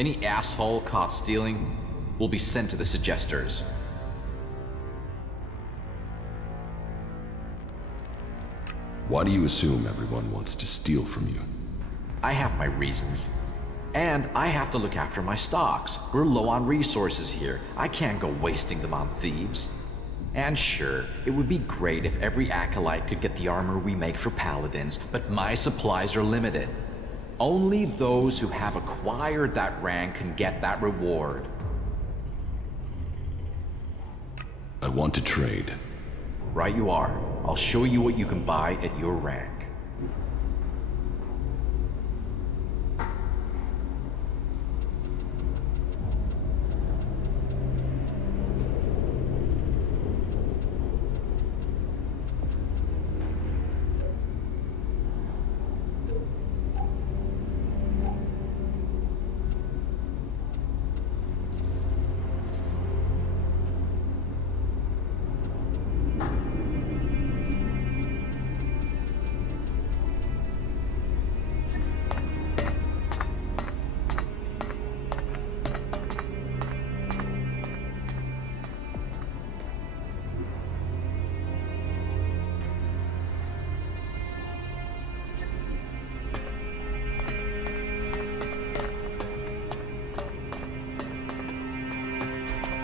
Any asshole caught stealing will be sent to the Suggesters. Why do you assume everyone wants to steal from you? I have my reasons. And I have to look after my stocks. We're low on resources here. I can't go wasting them on thieves. And sure, it would be great if every acolyte could get the armor we make for paladins, but my supplies are limited. Only those who have acquired that rank can get that reward. I want to trade. Right you are. I'll show you what you can buy at your rank.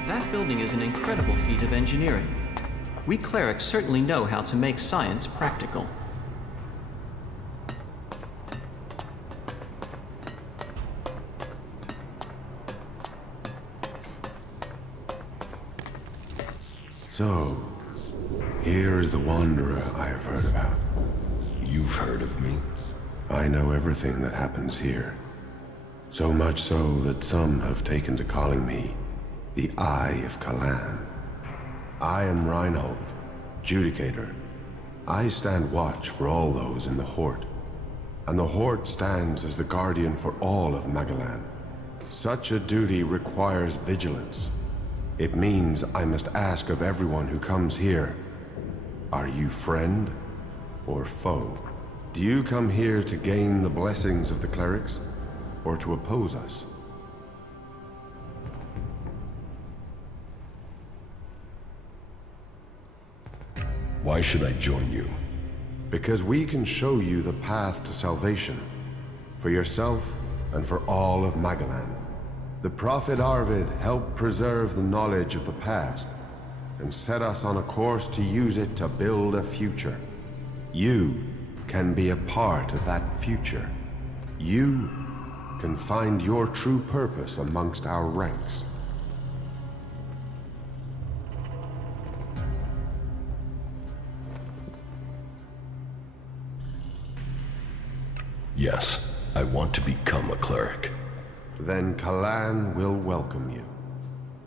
That building is an incredible feat of engineering. We clerics certainly know how to make science practical. So, here is the Wanderer I have heard about. You've heard of me? I know everything that happens here. So much so that some have taken to calling me the Eye of Kalan. I am Reinhold, Judicator. I stand watch for all those in the Hort. And the Hort stands as the guardian for all of Magalan. Such a duty requires vigilance. It means I must ask of everyone who comes here, are you friend or foe? Do you come here to gain the blessings of the clerics, or to oppose us? Why should I join you? Because we can show you the path to salvation, for yourself and for all of Magalan. The Prophet Arvid helped preserve the knowledge of the past, and set us on a course to use it to build a future. You can be a part of that future. You can find your true purpose amongst our ranks. Yes, I want to become a cleric. Then Kalan will welcome you.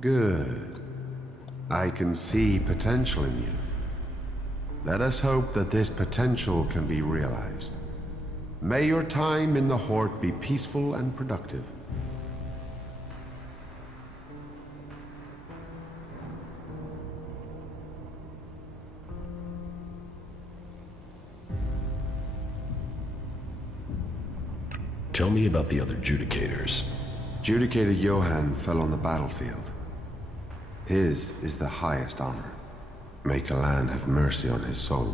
Good. I can see potential in you. Let us hope that this potential can be realized. May your time in the Hort be peaceful and productive. Tell me about the other Judicators. Judicator Johann fell on the battlefield. His is the highest honor. May Kalan have mercy on his soul.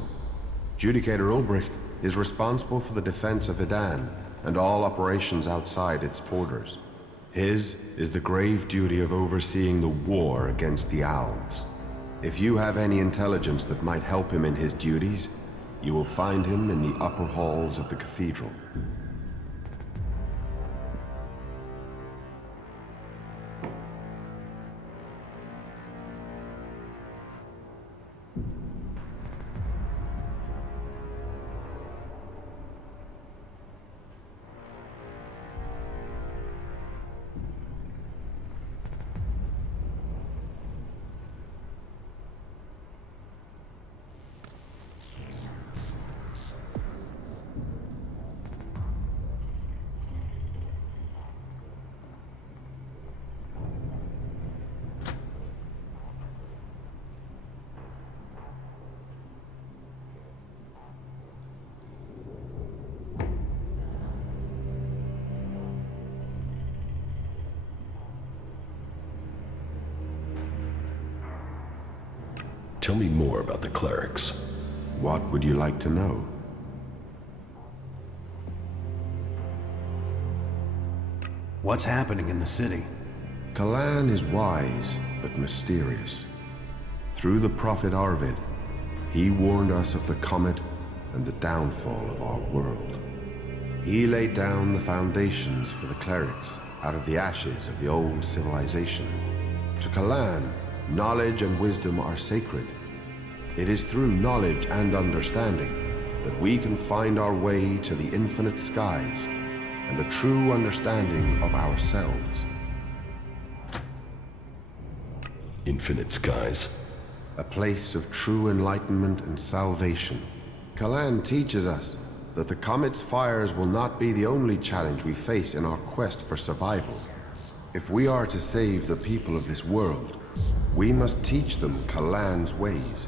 Judicator Ulbricht is responsible for the defense of Idan and all operations outside its borders. His is the grave duty of overseeing the war against the Owls. If you have any intelligence that might help him in his duties, you will find him in the upper halls of the cathedral. Tell me more about the clerics. What would you like to know? What's happening in the city? Kalan is wise, but mysterious. Through the prophet Arvid, he warned us of the comet and the downfall of our world. He laid down the foundations for the clerics out of the ashes of the old civilization. To Kalan, knowledge and wisdom are sacred. It is through knowledge and understanding that we can find our way to the infinite skies and a true understanding of ourselves. Infinite skies. A place of true enlightenment and salvation. Kalan teaches us that the comet's fires will not be the only challenge we face in our quest for survival. If we are to save the people of this world, we must teach them Kalan's ways,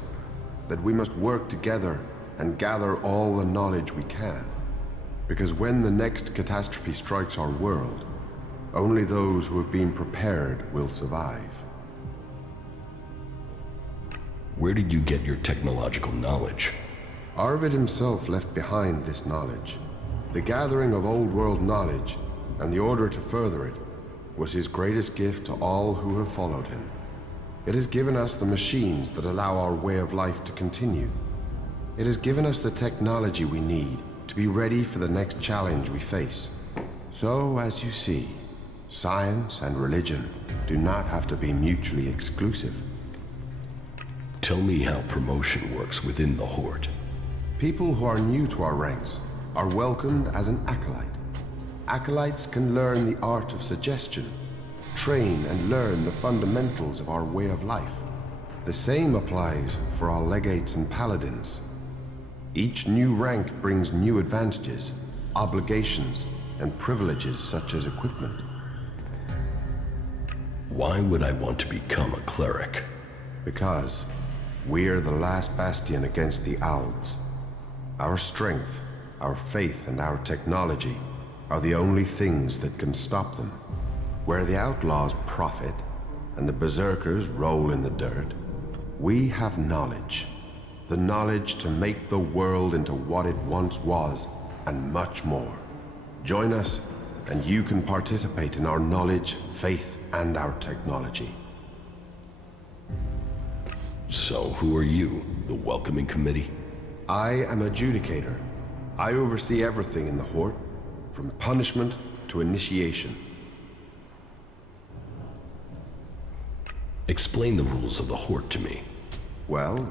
that we must work together and gather all the knowledge we can. Because when the next catastrophe strikes our world, only those who have been prepared will survive. Where did you get your technological knowledge? Arvid himself left behind this knowledge. The gathering of old world knowledge, and the order to further it, was his greatest gift to all who have followed him. It has given us the machines that allow our way of life to continue. It has given us the technology we need to be ready for the next challenge we face. So, as you see, science and religion do not have to be mutually exclusive. Tell me how promotion works within the Horde. People who are new to our ranks are welcomed as an acolyte. Acolytes can learn the art of suggestion, train and learn the fundamentals of our way of life. The same applies for our legates and paladins. Each new rank brings new advantages, obligations, and privileges such as equipment. Why would I want to become a cleric? Because we are the last bastion against the owls. Our strength, our faith, and our technology are the only things that can stop them. Where the outlaws profit and the berserkers roll in the dirt, we have knowledge. The knowledge to make the world into what it once was, and much more. Join us, and you can participate in our knowledge, faith, and our technology. So, who are you? The welcoming committee? I am adjudicator. I oversee everything in the Horde, from punishment to initiation. Explain the rules of the Horde to me. Well,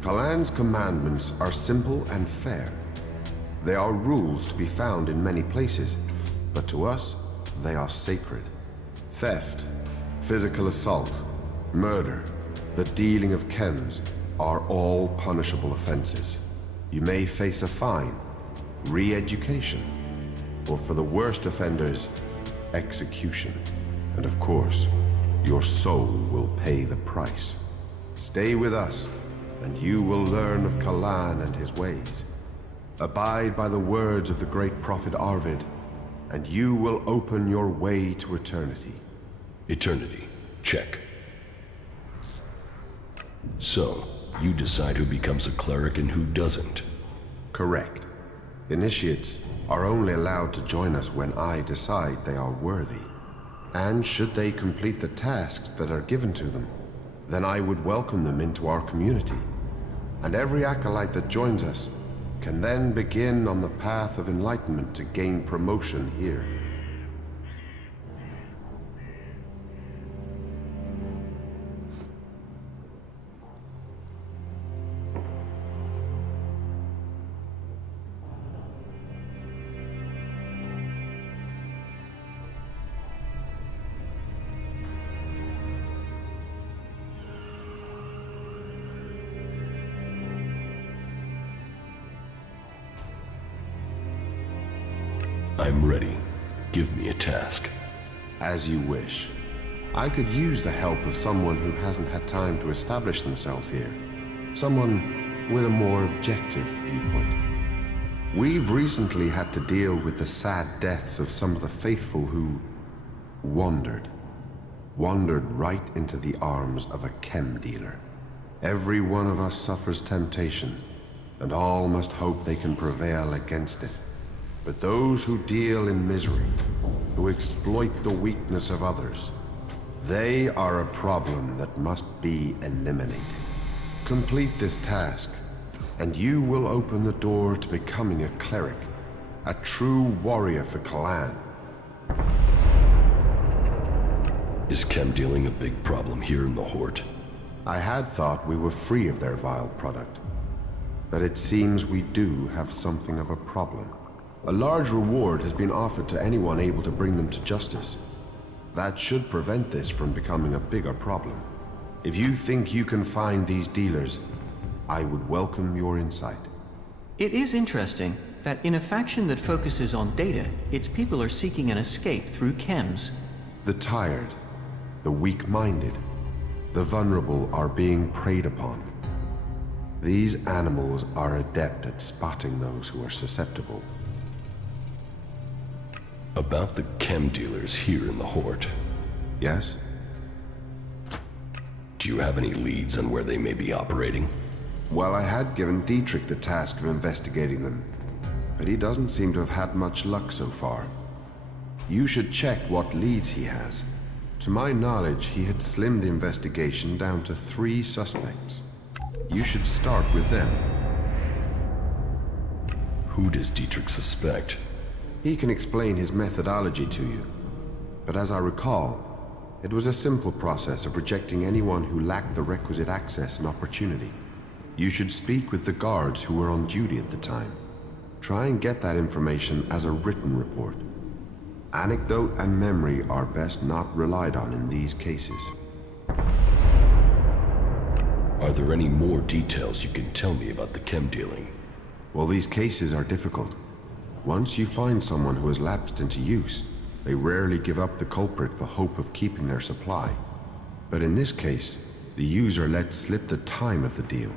Kalan's commandments are simple and fair. They are rules to be found in many places, but to us, they are sacred. Theft, physical assault, murder, the dealing of chems are all punishable offenses. You may face a fine, re-education, or for the worst offenders, execution. And of course, your soul will pay the price. Stay with us, and you will learn of Kalan and his ways. Abide by the words of the great prophet Arvid, and you will open your way to eternity. Eternity. Check. So, you decide who becomes a cleric and who doesn't. Correct. Initiates are only allowed to join us when I decide they are worthy. And should they complete the tasks that are given to them, then I would welcome them into our community. And every acolyte that joins us can then begin on the path of enlightenment to gain promotion here. I'm ready. Give me a task. As you wish. I could use the help of someone who hasn't had time to establish themselves here. Someone with a more objective viewpoint. We've recently had to deal with the sad deaths of some of the faithful who wandered right into the arms of a chem dealer. Every one of us suffers temptation, and all must hope they can prevail against it. But those who deal in misery, who exploit the weakness of others, they are a problem that must be eliminated. Complete this task, and you will open the door to becoming a cleric, a true warrior for Kalan. Is chem dealing a big problem here in the Hort? I had thought we were free of their vile product, but it seems we do have something of a problem. A large reward has been offered to anyone able to bring them to justice. That should prevent this from becoming a bigger problem. If you think you can find these dealers, I would welcome your insight. It is interesting that in a faction that focuses on data, its people are seeking an escape through chems. The tired, the weak-minded, the vulnerable are being preyed upon. These animals are adept at spotting those who are susceptible. About the chem dealers here in the Hort, Yes? do you have any leads on where they may be operating? Well, I had given Dietrich the task of investigating them, but he doesn't seem to have had much luck so far. You should check what leads he has. To my knowledge, he had slimmed the investigation down to 3 suspects. You should start with them. Who does Dietrich suspect? He can explain his methodology to you, but as I recall, it was a simple process of rejecting anyone who lacked the requisite access and opportunity. You should speak with the guards who were on duty at the time. Try and get that information as a written report. Anecdote and memory are best not relied on in these cases. Are there any more details you can tell me about the chem dealing? Well, these cases are difficult. Once you find someone who has lapsed into use, they rarely give up the culprit for hope of keeping their supply. But in this case, the user let slip the time of the deal.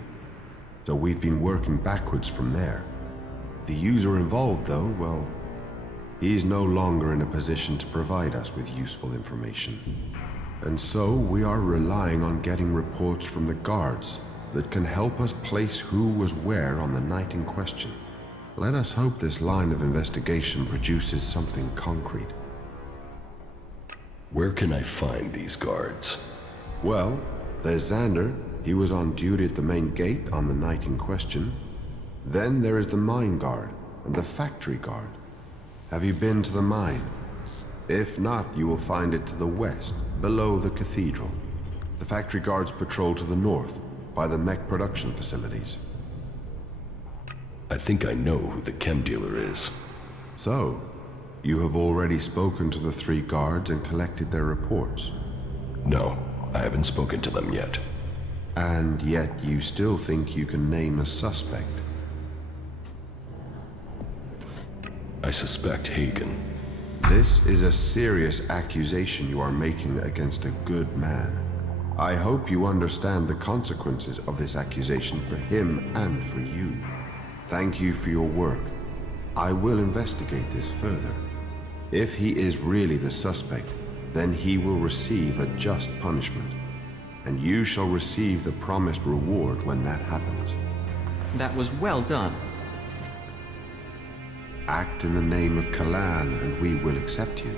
So we've been working backwards from there. The user involved, though, well, he is no longer in a position to provide us with useful information. And so we are relying on getting reports from the guards that can help us place who was where on the night in question. Let us hope this line of investigation produces something concrete. Where can I find these guards? Well, there's Xander. He was on duty at the main gate on the night in question. Then there is the mine guard and the factory guard. Have you been to the mine? If not, you will find it to the west, below the cathedral. The factory guards patrol to the north, by the mech production facilities. I think I know who the chem dealer is. So, you have already spoken to the 3 guards and collected their reports. No, I haven't spoken to them yet. And yet you still think you can name a suspect. I suspect Hagen. This is a serious accusation you are making against a good man. I hope you understand the consequences of this accusation for him and for you. Thank you for your work. I will investigate this further. If he is really the suspect, then he will receive a just punishment, and you shall receive the promised reward when that happens. That was well done. Act in the name of Kalan, and we will accept you.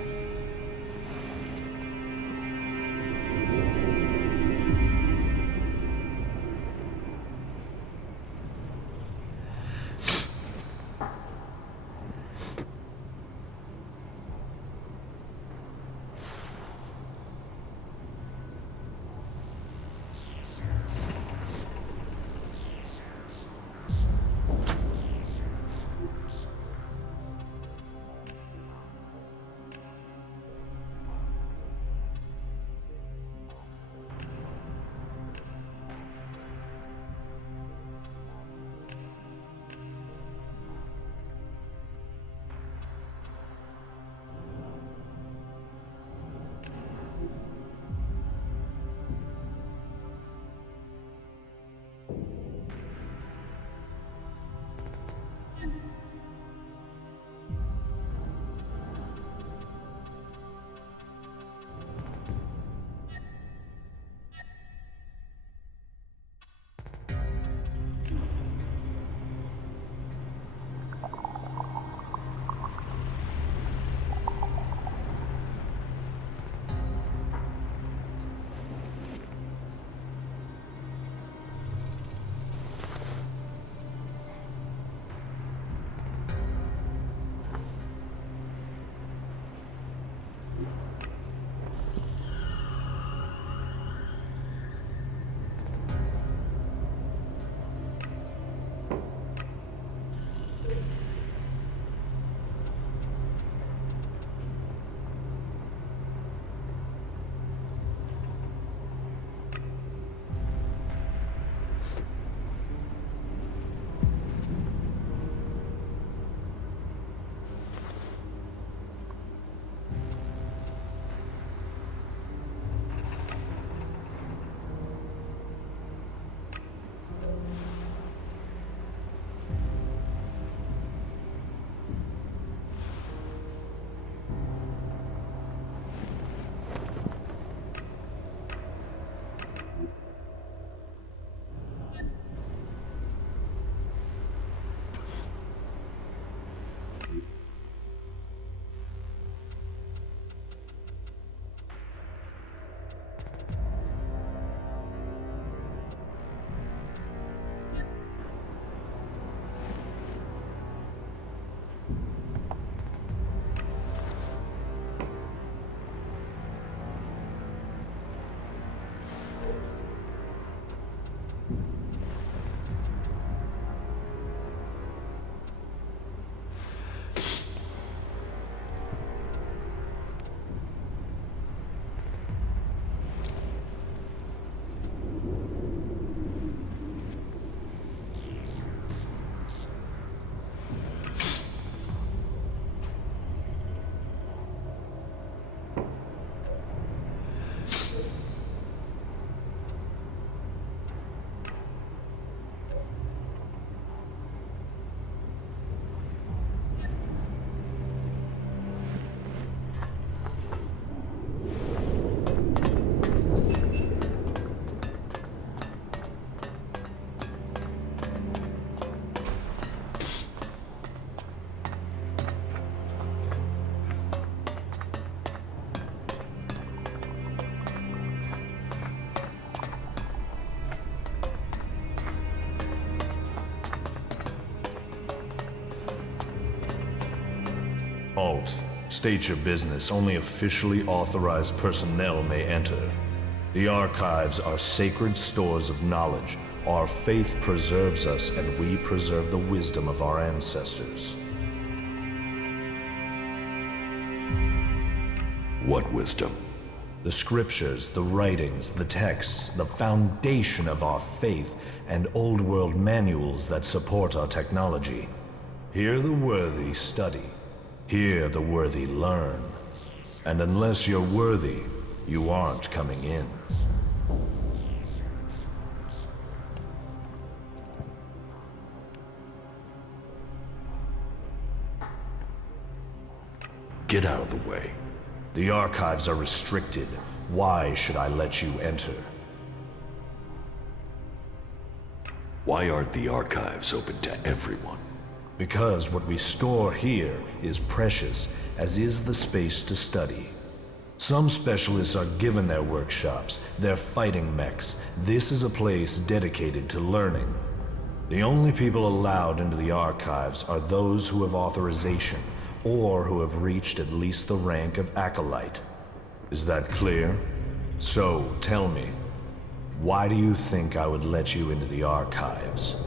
Halt. State your business. Only officially authorized personnel may enter. The archives are sacred stores of knowledge. Our faith preserves us, and we preserve the wisdom of our ancestors. What wisdom? The scriptures, the writings, the texts, the foundation of our faith, and old world manuals that support our technology. Here the worthy study. Here the worthy learn. And unless you're worthy, you aren't coming in. Get out of the way. The archives are restricted. Why should I let you enter? Why aren't the archives open to everyone? Because what we store here is precious, as is the space to study. Some specialists are given their workshops, their fighting mechs. This is a place dedicated to learning. The only people allowed into the archives are those who have authorization, or who have reached at least the rank of Acolyte. Is that clear? So, tell me, why do you think I would let you into the archives?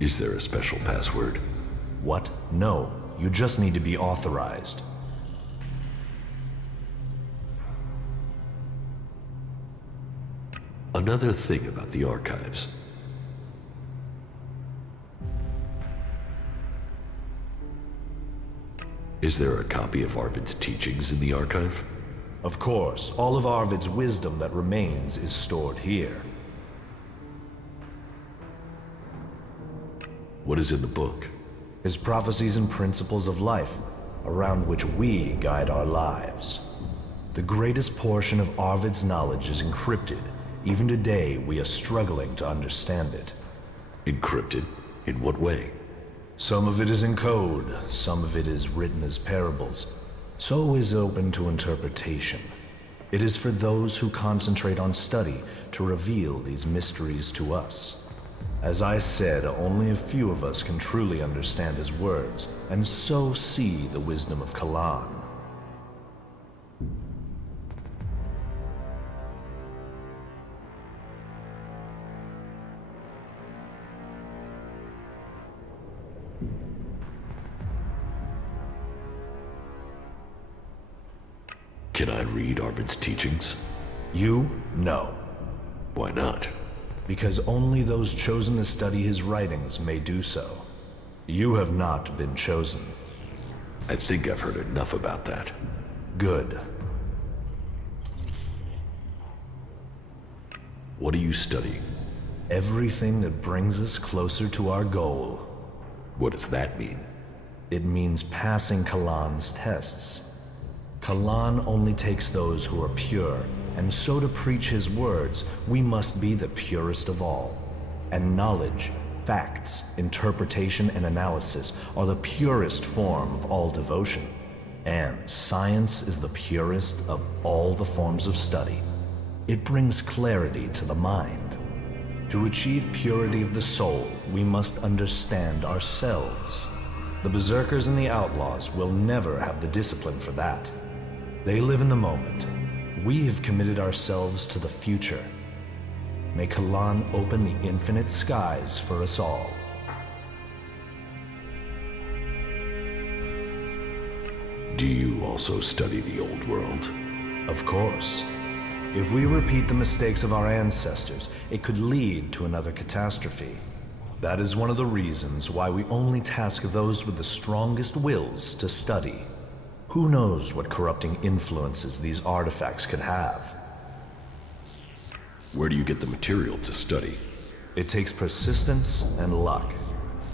Is there a special password? What? No. You just need to be authorized. Another thing about the archives. Is there a copy of Arvid's teachings in the archive? Of course, all of Arvid's wisdom that remains is stored here. What is in the book? His prophecies and principles of life, around which we guide our lives. The greatest portion of Arvid's knowledge is encrypted. Even today, we are struggling to understand it. Encrypted? In what way? Some of it is in code, some of it is written as parables. So is open to interpretation. It is for those who concentrate on study to reveal these mysteries to us. As I said, only a few of us can truly understand his words, and so see the wisdom of Kalan. Can I read Arvid's teachings? You? No. Why not? Because only those chosen to study his writings may do so. You have not been chosen. I think I've heard enough about that. Good. What are you studying? Everything that brings us closer to our goal. What does that mean? It means passing Kalan's tests. Kalan only takes those who are pure, and so to preach his words, we must be the purest of all. And knowledge, facts, interpretation, and analysis are the purest form of all devotion. And science is the purest of all the forms of study. It brings clarity to the mind. To achieve purity of the soul, we must understand ourselves. The berserkers and the outlaws will never have the discipline for that. They live in the moment. We have committed ourselves to the future. May Kalan open the infinite skies for us all. Do you also study the old world? Of course. If we repeat the mistakes of our ancestors, it could lead to another catastrophe. That is one of the reasons why we only task those with the strongest wills to study. Who knows what corrupting influences these artifacts could have? Where do you get the material to study? It takes persistence and luck.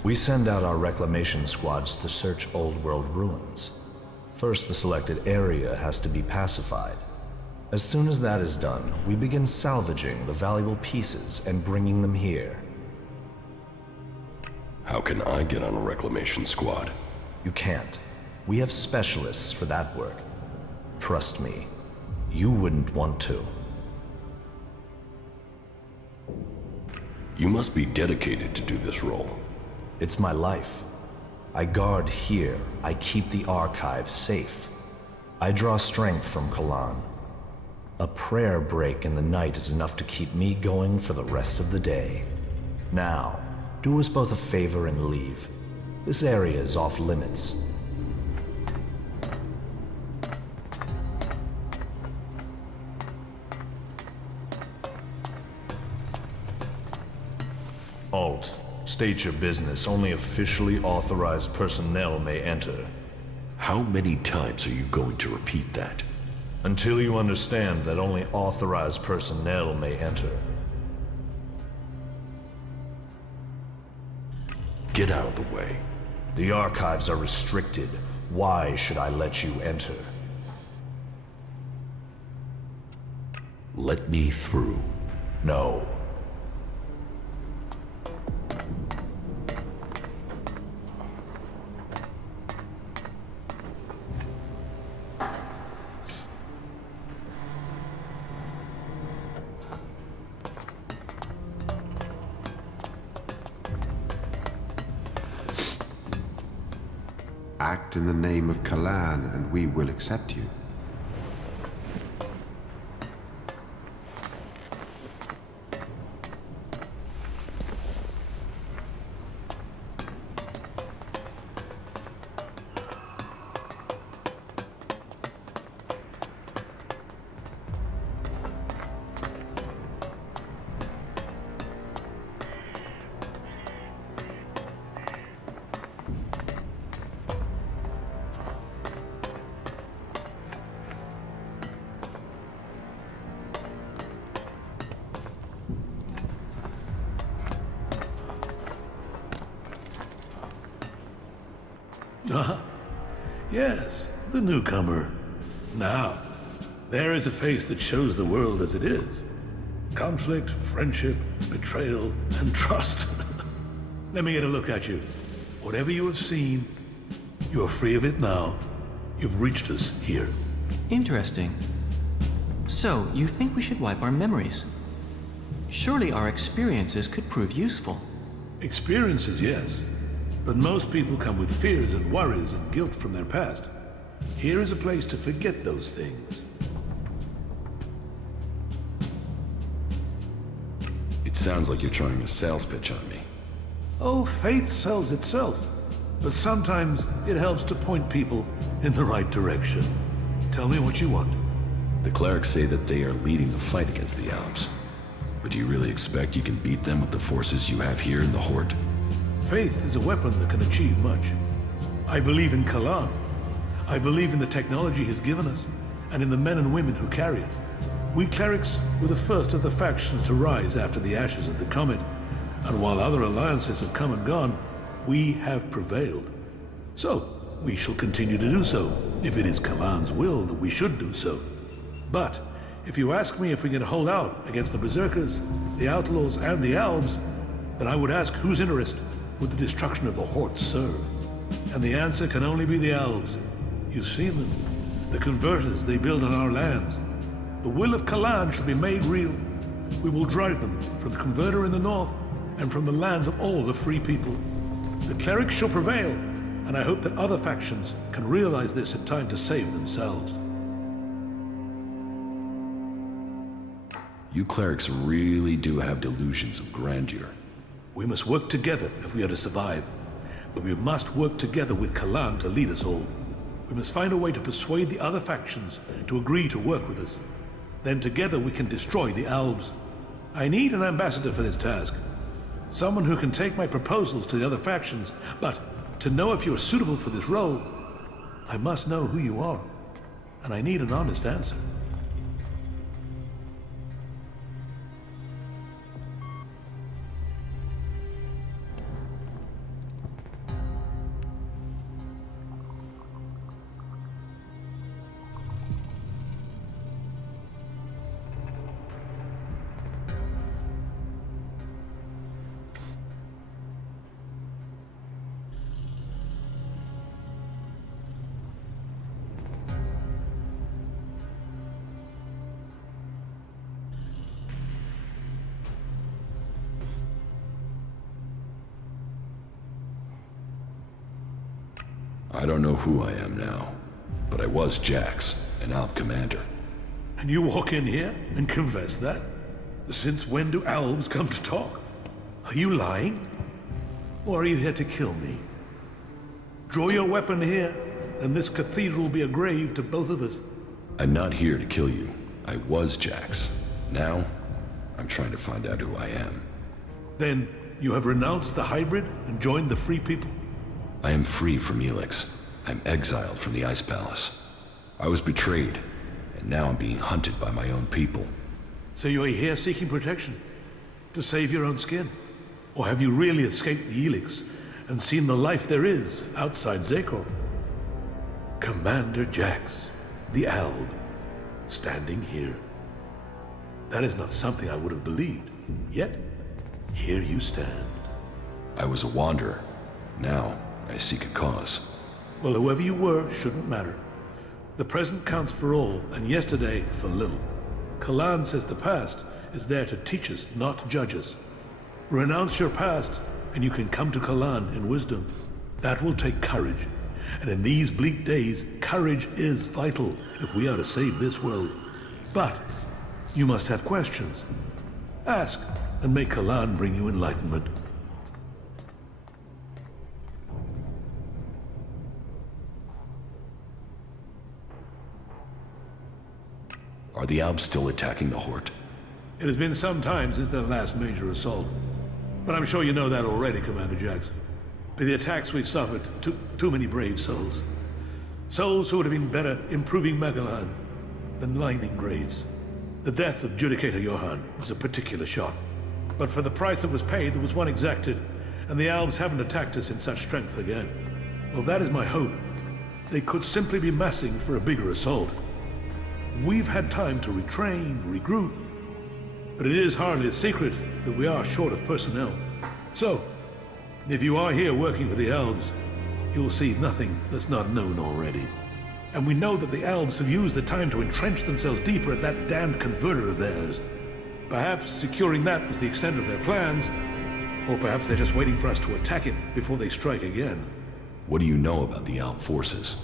We send out our reclamation squads to search old world ruins. First, the selected area has to be pacified. As soon as that is done, we begin salvaging the valuable pieces and bringing them here. How can I get on a reclamation squad? You can't. We have specialists for that work. Trust me, you wouldn't want to. You must be dedicated to do this role. It's my life. I guard here. I keep the archives safe. I draw strength from Kalan. A prayer break in the night is enough to keep me going for the rest of the day. Now, do us both a favor and leave. This area is off limits. Alt, state your business. Only officially authorized personnel may enter. How many times are you going to repeat that? Until you understand that only authorized personnel may enter. Get out of the way. The archives are restricted. Why should I let you enter? Let me through. No. Act in the name of Kalan, and we will accept you. Yes, the newcomer. Now, there is a face that shows the world as it is. Conflict, friendship, betrayal, and trust. Let me get a look at you. Whatever you have seen, you are free of it now. You've reached us here. Interesting. So, you think we should wipe our memories? Surely our experiences could prove useful. Experiences, yes. But most people come with fears and worries and guilt from their past. Here is a place to forget those things. It sounds like you're trying a sales pitch on me. Oh, faith sells itself. But sometimes it helps to point people in the right direction. Tell me what you want. The clerics say that they are leading the fight against the Alps. But do you really expect you can beat them with the forces you have here in the Horde? Faith is a weapon that can achieve much. I believe in Kalan. I believe in the technology he's given us, and in the men and women who carry it. We clerics were the first of the factions to rise after the ashes of the Comet, and while other alliances have come and gone, we have prevailed. So, we shall continue to do so, if it is Kalan's will that we should do so. But, if you ask me if we can hold out against the Berserkers, the Outlaws, and the Albs, then I would ask whose interest would the destruction of the Horde serve? And the answer can only be the Albs. You've seen them. The converters they build on our lands. The will of Kalan shall be made real. We will drive them from the converter in the north and from the lands of all the free people. The clerics shall prevail, and I hope that other factions can realize this in time to save themselves. You clerics really do have delusions of grandeur. We must work together if we are to survive. But we must work together with Kalan to lead us all. We must find a way to persuade the other factions to agree to work with us. Then together we can destroy the Albs. I need an ambassador for this task. Someone who can take my proposals to the other factions, but to know if you're suitable for this role, I must know who you are. And I need an honest answer. I don't know who I am now, but I was Jax, an Alb commander. And you walk in here and confess that? Since when do Albs come to talk? Are you lying? Or are you here to kill me? Draw your weapon here, and this cathedral will be a grave to both of us. I'm not here to kill you. I was Jax. Now, I'm trying to find out who I am. Then you have renounced the hybrid and joined the Free People? I am free from Elix. I'm exiled from the Ice Palace. I was betrayed, and now I'm being hunted by my own people. So you're here seeking protection? To save your own skin? Or have you really escaped the Elix and seen the life there is outside Zekor? Commander Jax, the Alb, standing here. That is not something I would have believed. Yet, here you stand. I was a wanderer. Now, I seek a cause. Well, whoever you were shouldn't matter. The present counts for all, and yesterday for little. Kalan says the past is there to teach us, not to judge us. Renounce your past, and you can come to Kalan in wisdom. That will take courage. And in these bleak days, courage is vital if we are to save this world. But you must have questions. Ask, and may Kalan bring you enlightenment. Are the Albs still attacking the Hort? It has been some time since their last major assault. But I'm sure you know that already, Commander Jax. The attacks we suffered took too many brave souls. Souls who would have been better improving Megalan than lining graves. The death of Judicator Johann was a particular shock. But for the price that was paid, there was one exacted, and the Albs haven't attacked us in such strength again. Well, that is my hope. They could simply be massing for a bigger assault. We've had time to retrain, regroup, but it is hardly a secret that we are short of personnel. So, if you are here working for the Albs, you'll see nothing that's not known already. And we know that the Albs have used the time to entrench themselves deeper at that damned converter of theirs. Perhaps securing that was the extent of their plans, or perhaps they're just waiting for us to attack it before they strike again. What do you know about the Alb forces?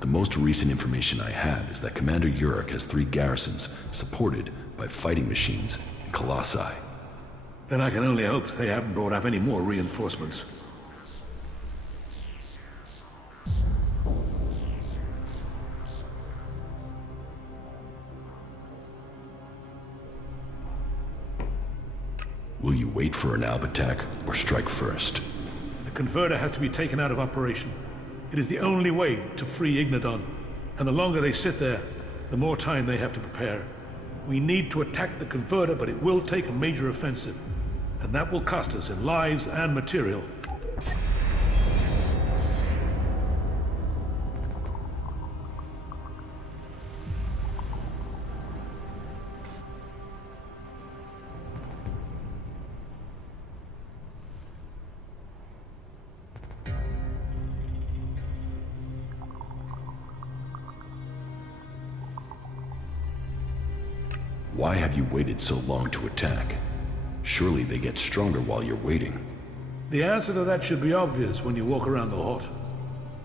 The most recent information I have is that Commander Yurik has 3 garrisons supported by fighting machines and colossi. Then I can only hope they haven't brought up any more reinforcements. Will you wait for an Alb attack or strike first? The converter has to be taken out of operation. It is the only way to free Ignadon, and the longer they sit there, the more time they have to prepare. We need to attack the converter, but it will take a major offensive, and that will cost us in lives and material. Why have you waited so long to attack? Surely they get stronger while you're waiting. The answer to that should be obvious when you walk around the Hort.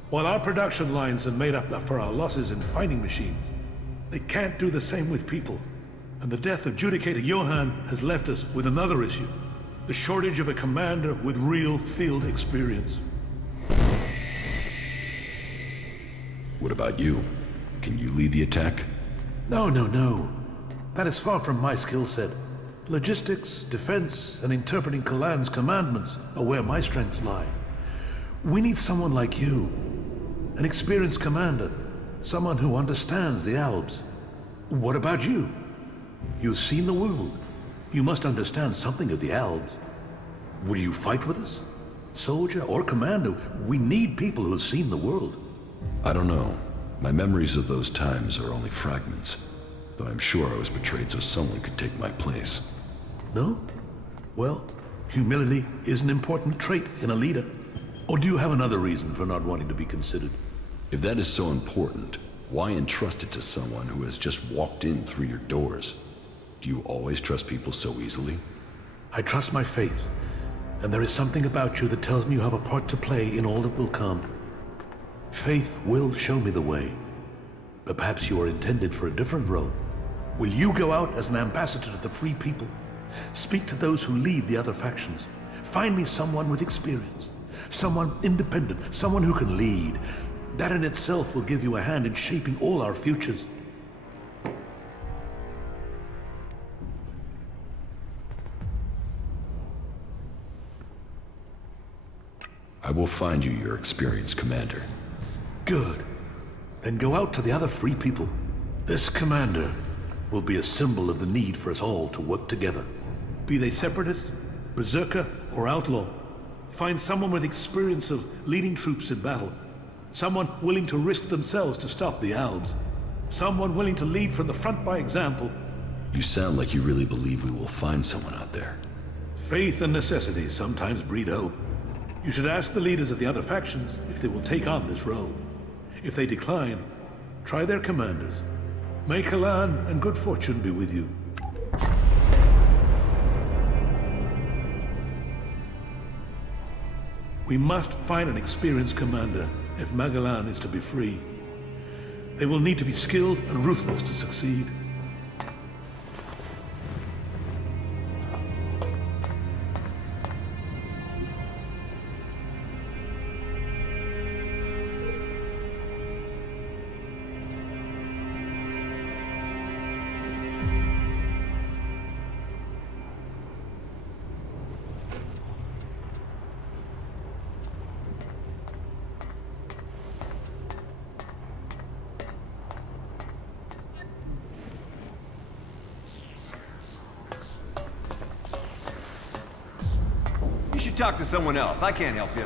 While our production lines have made up for our losses in fighting machines, they can't do the same with people. And the death of Judicator Johann has left us with another issue. The shortage of a commander with real field experience. What about you? Can you lead the attack? No. That is far from my skill set. Logistics, defense, and interpreting Kalan's commandments are where my strengths lie. We need someone like you. An experienced commander. Someone who understands the Albs. What about you? You've seen the world. You must understand something of the Albs. Will you fight with us? Soldier or commander, we need people who've seen the world. I don't know. My memories of those times are only fragments. Though I'm sure I was betrayed so someone could take my place. No? Well, humility is an important trait in a leader. Or do you have another reason for not wanting to be considered? If that is so important, why entrust it to someone who has just walked in through your doors? Do you always trust people so easily? I trust my faith, and there is something about you that tells me you have a part to play in all that will come. Faith will show me the way. But perhaps you are intended for a different role. Will you go out as an ambassador to the free people? Speak to those who lead the other factions. Find me someone with experience. Someone independent. Someone who can lead. That in itself will give you a hand in shaping all our futures. I will find you your experienced commander. Good. Then go out to the other free people. This commander will be a symbol of the need for us all to work together. Be they separatist, berserker, or outlaw. Find someone with experience of leading troops in battle. Someone willing to risk themselves to stop the Albs. Someone willing to lead from the front by example. You sound like you really believe we will find someone out there. Faith and necessity sometimes breed hope. You should ask the leaders of the other factions if they will take on this role. If they decline, try their commanders. May Kalan and good fortune be with you. We must find an experienced commander if Magalan is to be free. They will need to be skilled and ruthless to succeed. You should talk to someone else. I can't help you.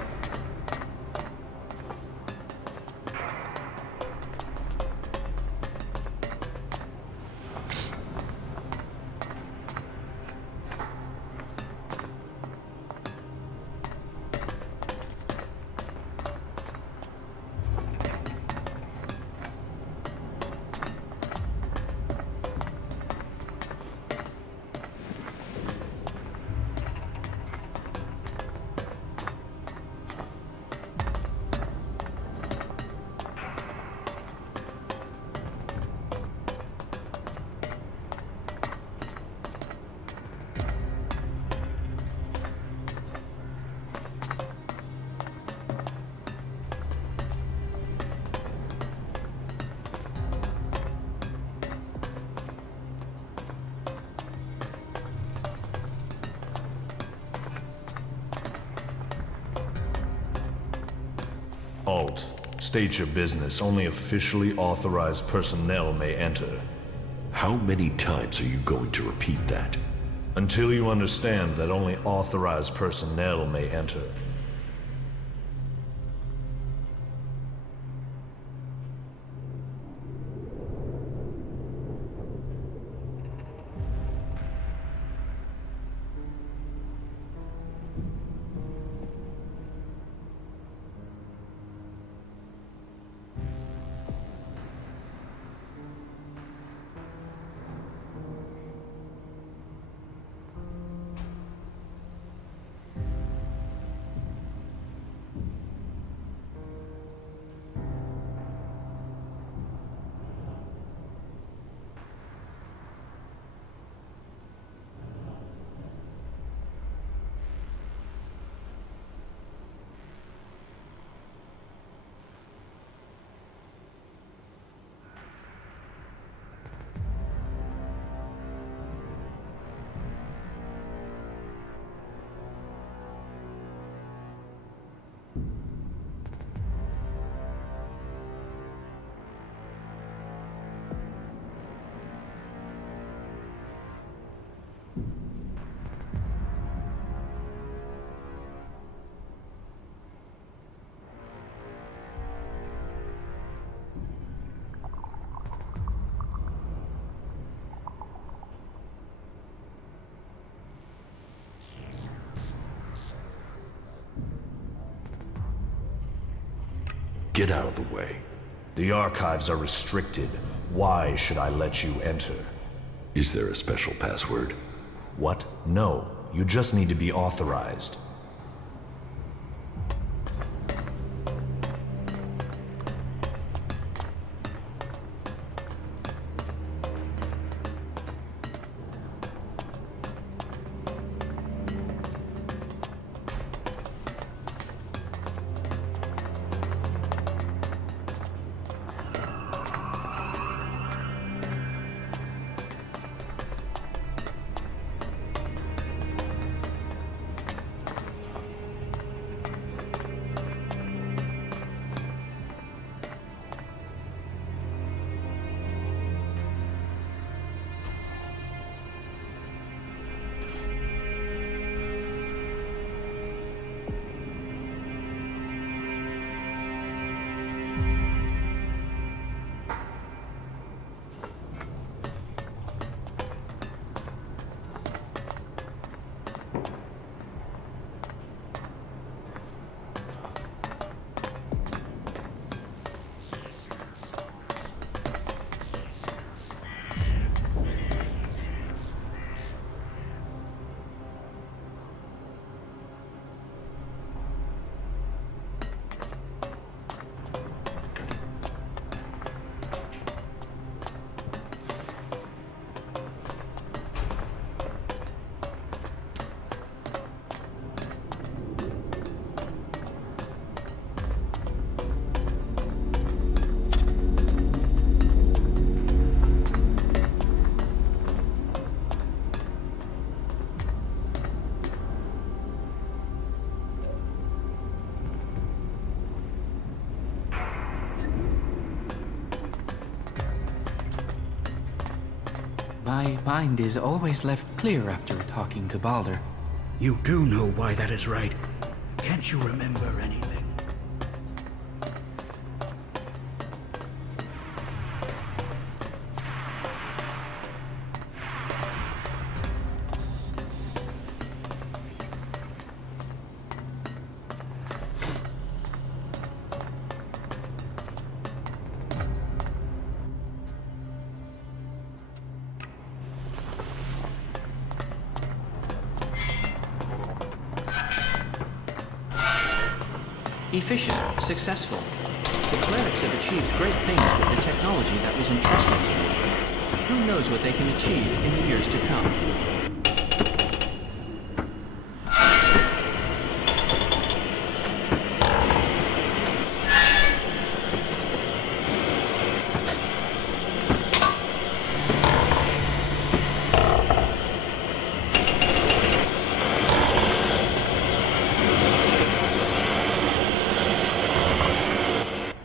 Alt, state your business. Only officially authorized personnel may enter. How many times are you going to repeat that? Until you understand that only authorized personnel may enter. Get out of the way. The archives are restricted. Why should I let you enter? Is there a special password? What? No. You just need to be authorized. My mind is always left clear after talking to Balder. You do know why that is right. Can't you remember anything? Efficient, successful. The clerics have achieved great things with the technology that was entrusted to them. Who knows what they can achieve in the years to come?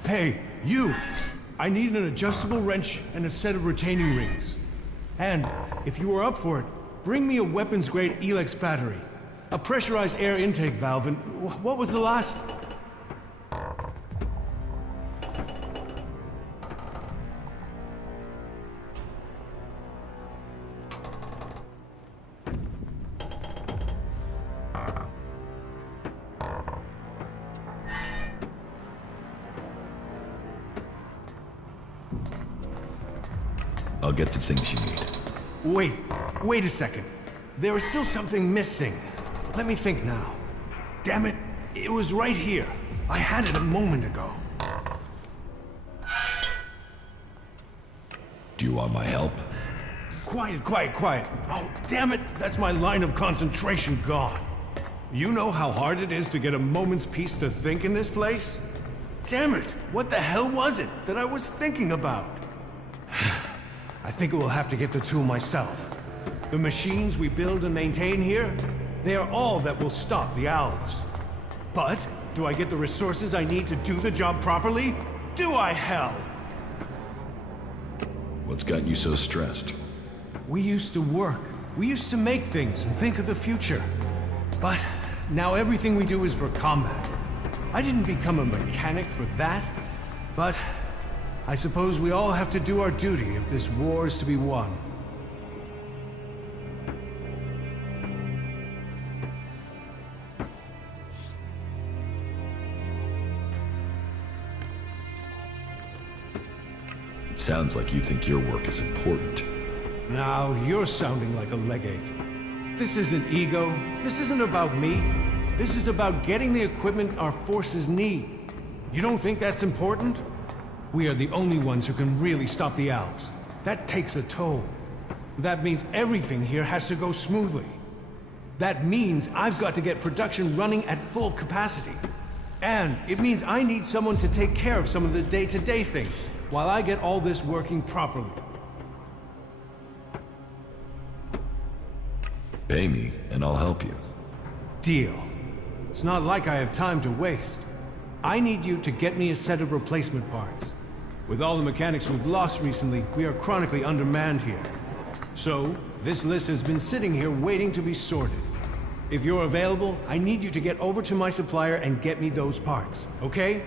Hey, you! I need an adjustable wrench and a set of retaining rings. And, if you are up for it, bring me a weapons-grade Elex battery, a pressurized air intake valve, and what was the last? I'll get the things you need. Wait a second. There is still something missing. Let me think now. Damn it, it was right here. I had it a moment ago. Do you want my help? Quiet. Oh, damn it, that's my line of concentration gone. You know how hard it is to get a moment's peace to think in this place? Damn it, what the hell was it that I was thinking about? I think I will have to get the tool myself. The machines we build and maintain here, they are all that will stop the Alps. But, do I get the resources I need to do the job properly? Do I, hell? What's got you so stressed? We used to work. We used to make things and think of the future. But, now everything we do is for combat. I didn't become a mechanic for that, but I suppose we all have to do our duty if this war is to be won. It sounds like you think your work is important. Now, you're sounding like a leg ache. This isn't ego. This isn't about me. This is about getting the equipment our forces need. You don't think that's important? We are the only ones who can really stop the Alps. That takes a toll. That means everything here has to go smoothly. That means I've got to get production running at full capacity. And it means I need someone to take care of some of the day-to-day things, while I get all this working properly. Pay me, and I'll help you. Deal. It's not like I have time to waste. I need you to get me a set of replacement parts. With all the mechanics we've lost recently, we are chronically undermanned here. So, this list has been sitting here waiting to be sorted. If you're available, I need you to get over to my supplier and get me those parts, okay?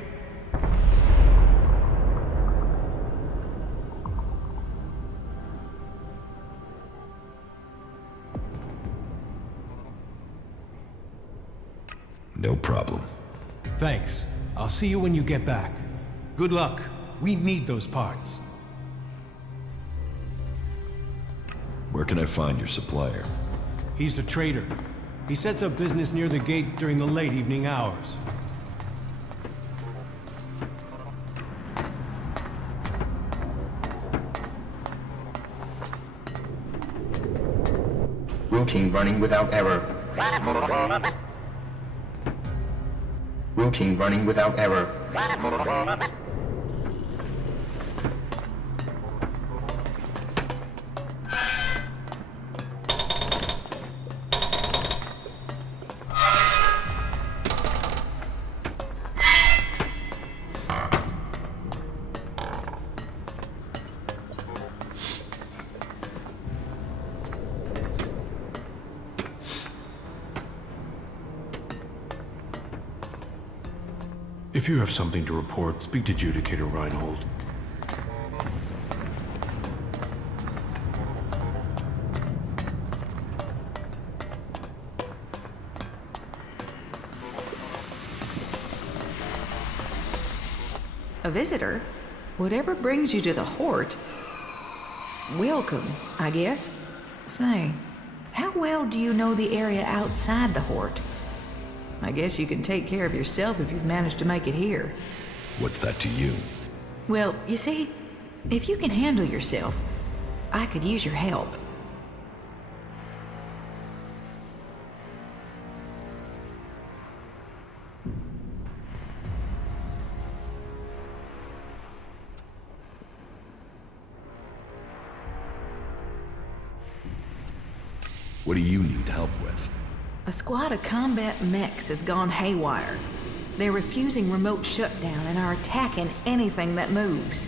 No problem. Thanks. I'll see you when you get back. Good luck. We need those parts. Where can I find your supplier? He's a trader. He sets up business near the gate during the late evening hours. Routine running without error. Routine running without error. If you have something to report, speak to Judicator Reinhold. A visitor? Whatever brings you to the Hort? Welcome, I guess. Say, how well do you know the area outside the Hort? I guess you can take care of yourself if you've managed to make it here. What's that to you? Well, you see, if you can handle yourself, I could use your help. What do you need help with? A squad of combat mechs has gone haywire. They're refusing remote shutdown and are attacking anything that moves.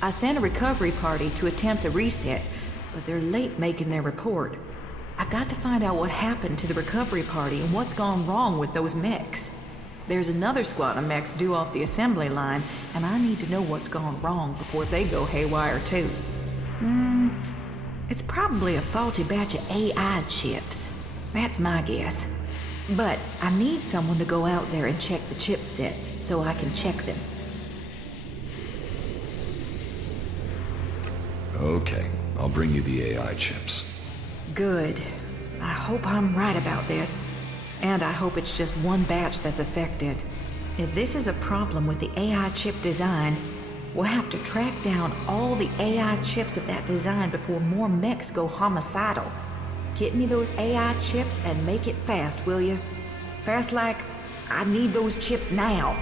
I sent a recovery party to attempt a reset, but they're late making their report. I've got to find out what happened to the recovery party and what's gone wrong with those mechs. There's another squad of mechs due off the assembly line, and I need to know what's gone wrong before they go haywire too. It's probably a faulty batch of AI chips. That's my guess. But I need someone to go out there and check the chipsets so I can check them. Okay, I'll bring you the AI chips. Good. I hope I'm right about this. And I hope it's just one batch that's affected. If this is a problem with the AI chip design, we'll have to track down all the AI chips of that design before more mechs go homicidal. Get me those AI chips and make it fast, will you? Fast like, I need those chips now.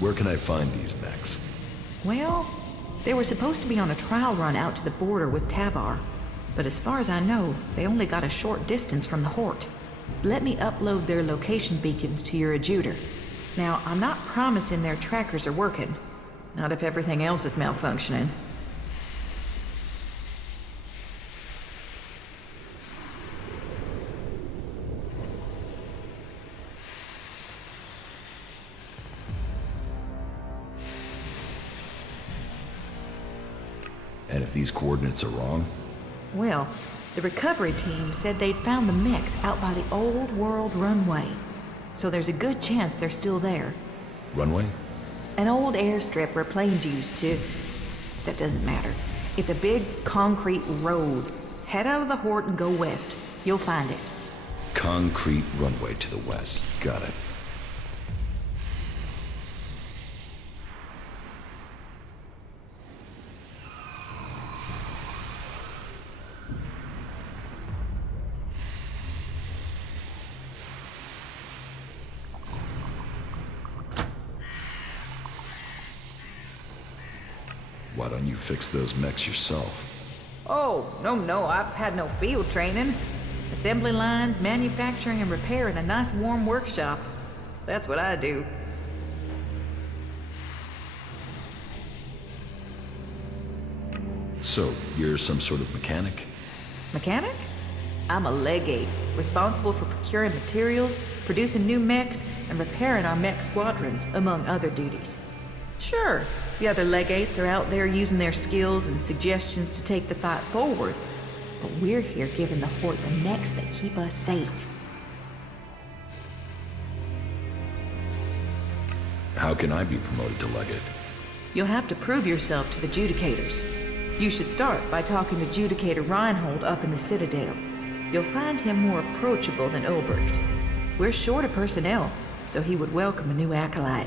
Where can I find these mechs? Well, they were supposed to be on a trial run out to the border with Tavar. But as far as I know, they only got a short distance from the Hort. Let me upload their location beacons to your adjutor. Now, I'm not promising their trackers are working. Not if everything else is malfunctioning. And if these coordinates are wrong? Well, the recovery team said they'd found the mechs out by the old world runway. So there's a good chance they're still there. Runway? An old airstrip where planes used to... That doesn't matter. It's a big concrete road Head out of the Hort and go west. You'll find it. Concrete runway to the west. Got it. Why don't you fix those mechs yourself? Oh, no, I've had no field training. Assembly lines, manufacturing, and repair in a nice warm workshop. That's what I do. So, you're some sort of mechanic? Mechanic? I'm a legate, responsible for procuring materials, producing new mechs, and repairing our mech squadrons, among other duties. Sure, the other legates are out there using their skills and suggestions to take the fight forward, but we're here giving the Hort the mechs that keep us safe. How can I be promoted to legate? You'll have to prove yourself to the Judicators. You should start by talking to Judicator Reinhold up in the Citadel. You'll find him more approachable than Ulbricht. We're short of personnel, so he would welcome a new acolyte.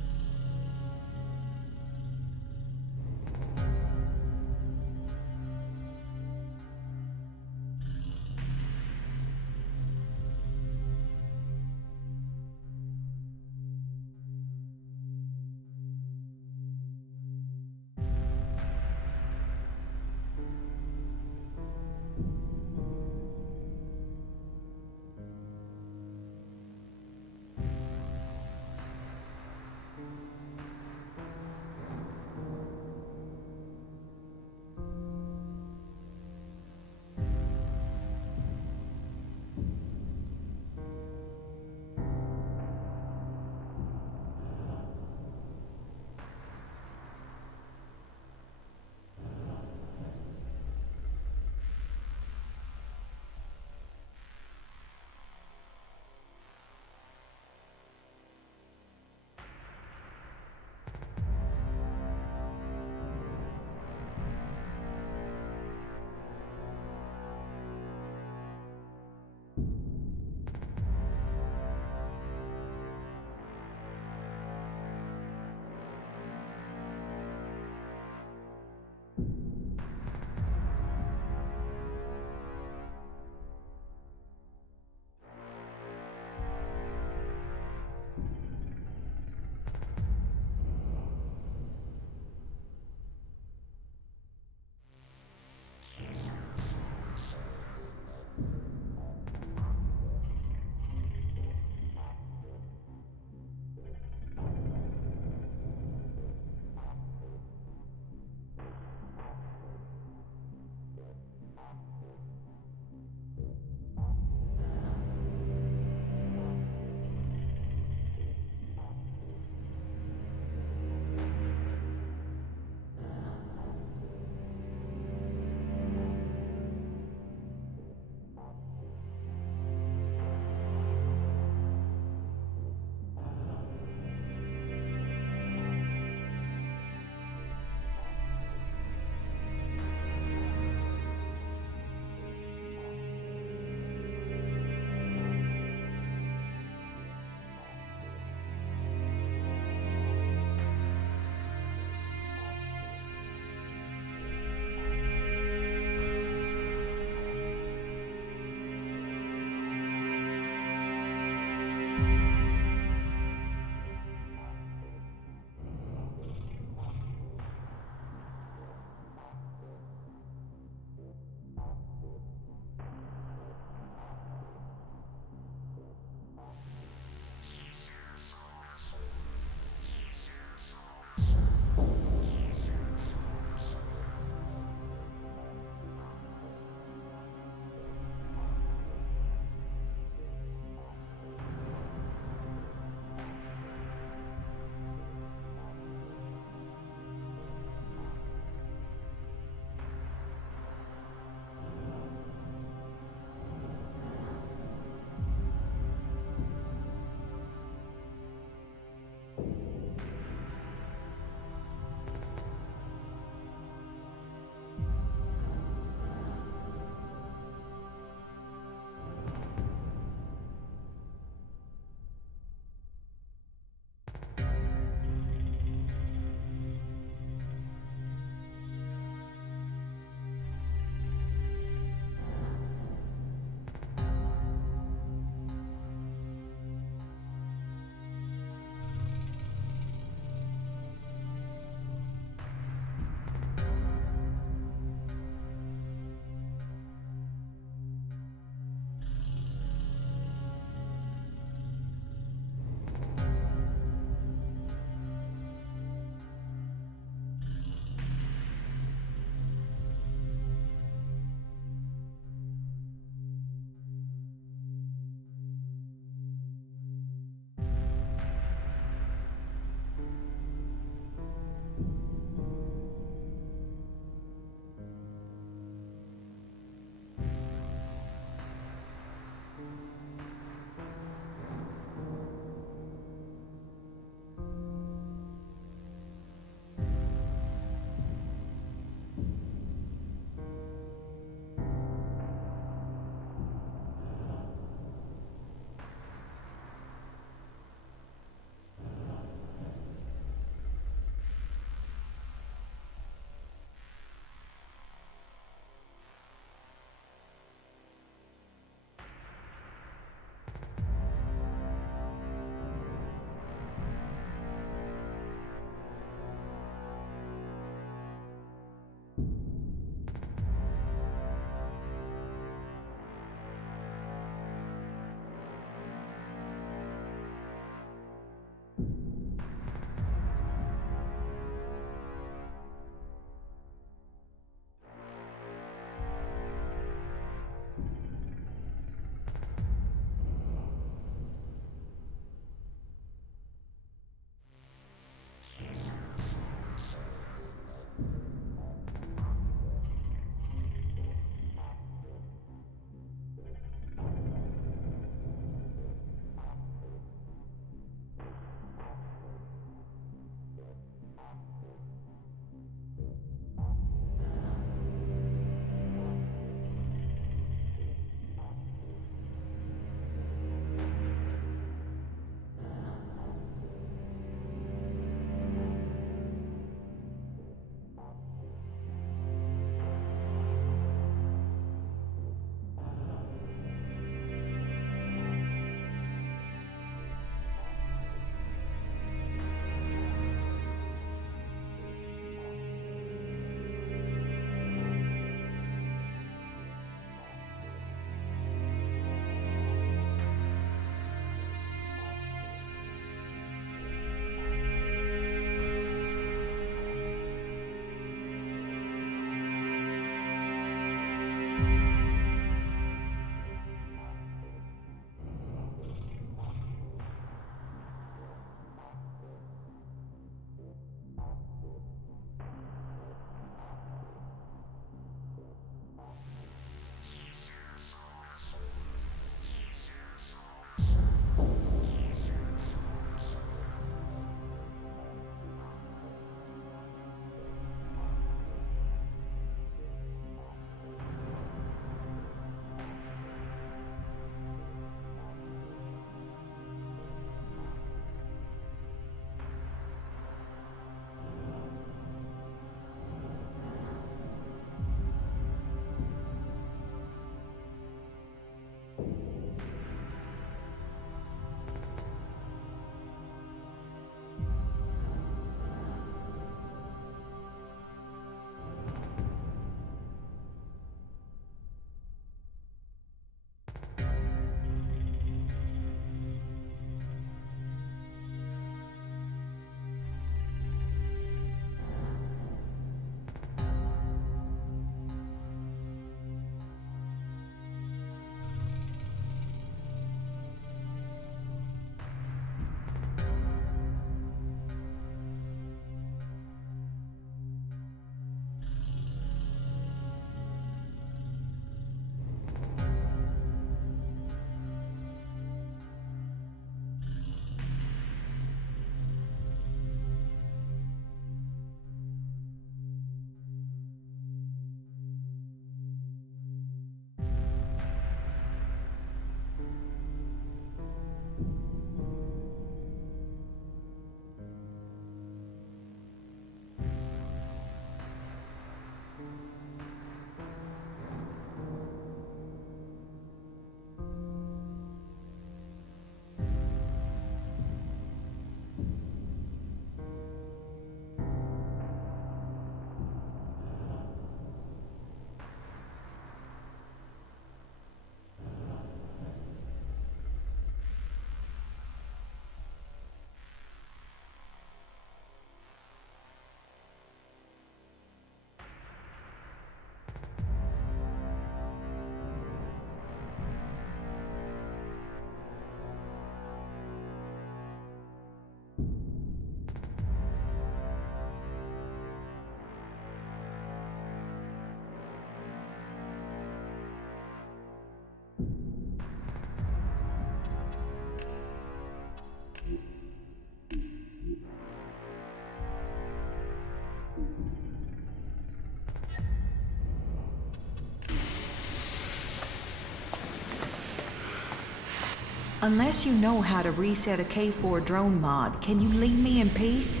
Unless you know how to reset a K4 drone mod, can you leave me in peace?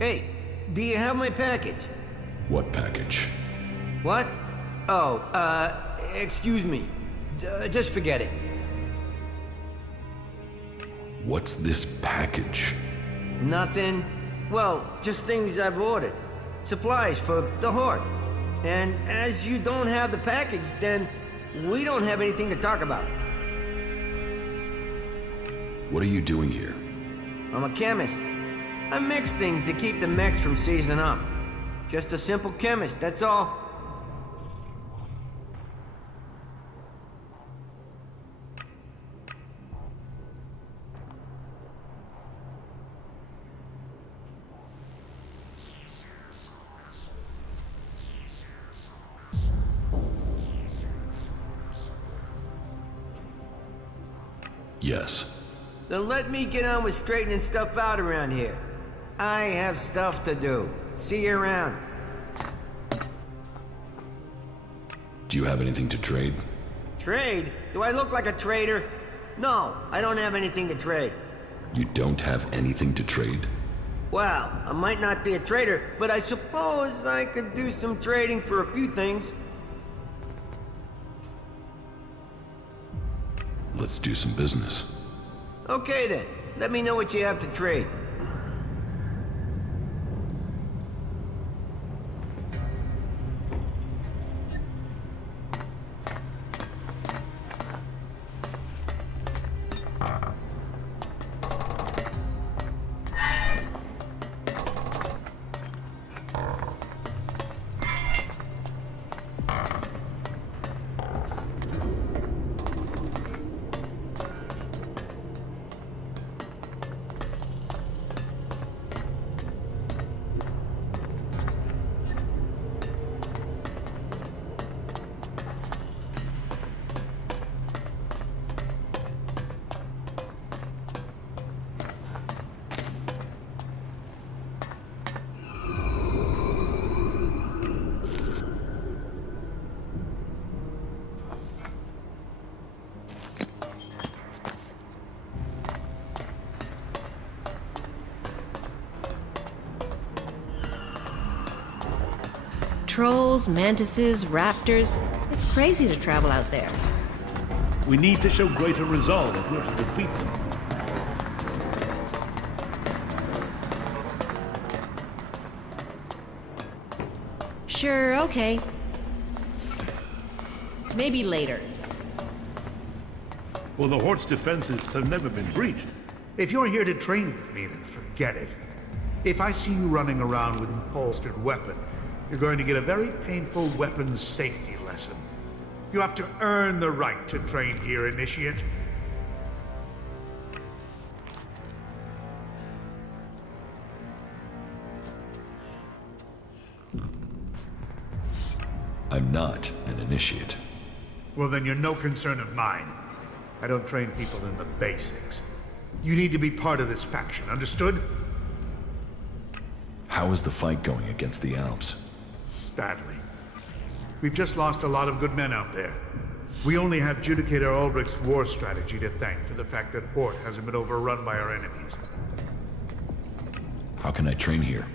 Hey, do you have my package? What package? What? Oh, excuse me. Just forget it. What's this package? Nothing. Well, just things I've ordered. Supplies for the Horde. And as you don't have the package, then we don't have anything to talk about. What are you doing here? I'm a chemist. I mix things to keep the mechs from seizing up. Just a simple chemist, that's all. Yes. Then let me get on with straightening stuff out around here. I have stuff to do. See you around. Do you have anything to trade? Trade? Do I look like a trader? No, I don't have anything to trade. You don't have anything to trade? Well, I might not be a trader, but I suppose I could do some trading for a few things. Let's do some business. Okay then, let me know what you have to trade. Trolls, mantises, raptors. It's crazy to travel out there. We need to show greater resolve if we're to defeat them. Sure, okay. Maybe later. Well, the Horde's defenses have never been breached. If you're here to train with me, then forget it. If I see you running around with an holstered weapon, you're going to get a very painful weapons safety lesson. You have to earn the right to train here, Initiate. I'm not an initiate. Well, then you're no concern of mine. I don't train people in the basics. You need to be part of this faction, understood? How is the fight going against the Alps? Badly. We've just lost a lot of good men out there. We only have Judicator Ulbrich's war strategy to thank for the fact that Horde hasn't been overrun by our enemies. How can I train here?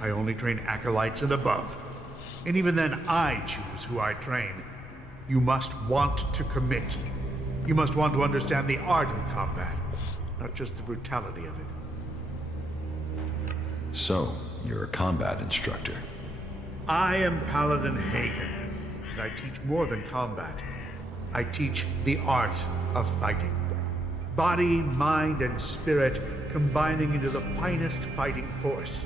I only train acolytes and above. And even then, I choose who I train. You must want to commit. You must want to understand the art of combat, not just the brutality of it. So, you're a combat instructor. I am Paladin Hagen, and I teach more than combat. I teach the art of fighting. Body, mind, and spirit combining into the finest fighting force.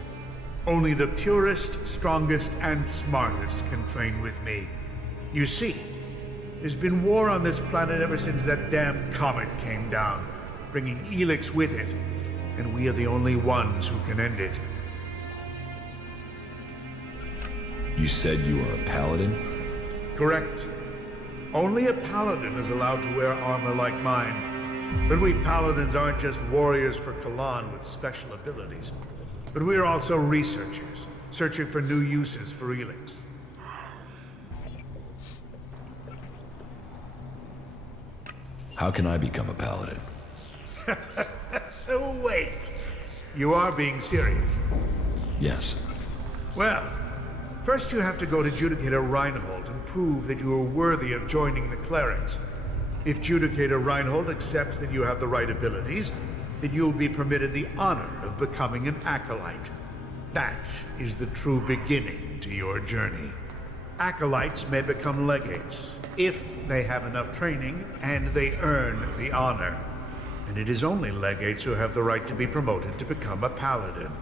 Only the purest, strongest, and smartest can train with me. You see, There's been war on this planet ever since that damn comet came down, bringing Elix with it. And we are the only ones who can end it. You said you are a paladin? Correct. Only a paladin is allowed to wear armor like mine. But we paladins aren't just warriors for Kalan with special abilities. But we are also researchers, searching for new uses for Elix. How can I become a paladin? Oh, wait. You are being serious? Yes. Well, first you have to go to Judicator Reinhold and prove that you are worthy of joining the clerics. If Judicator Reinhold accepts that you have the right abilities, then you'll be permitted the honor of becoming an acolyte. That is the true beginning to your journey. Acolytes may become legates, if they have enough training and they earn the honor. And it is only legates who have the right to be promoted to become a paladin.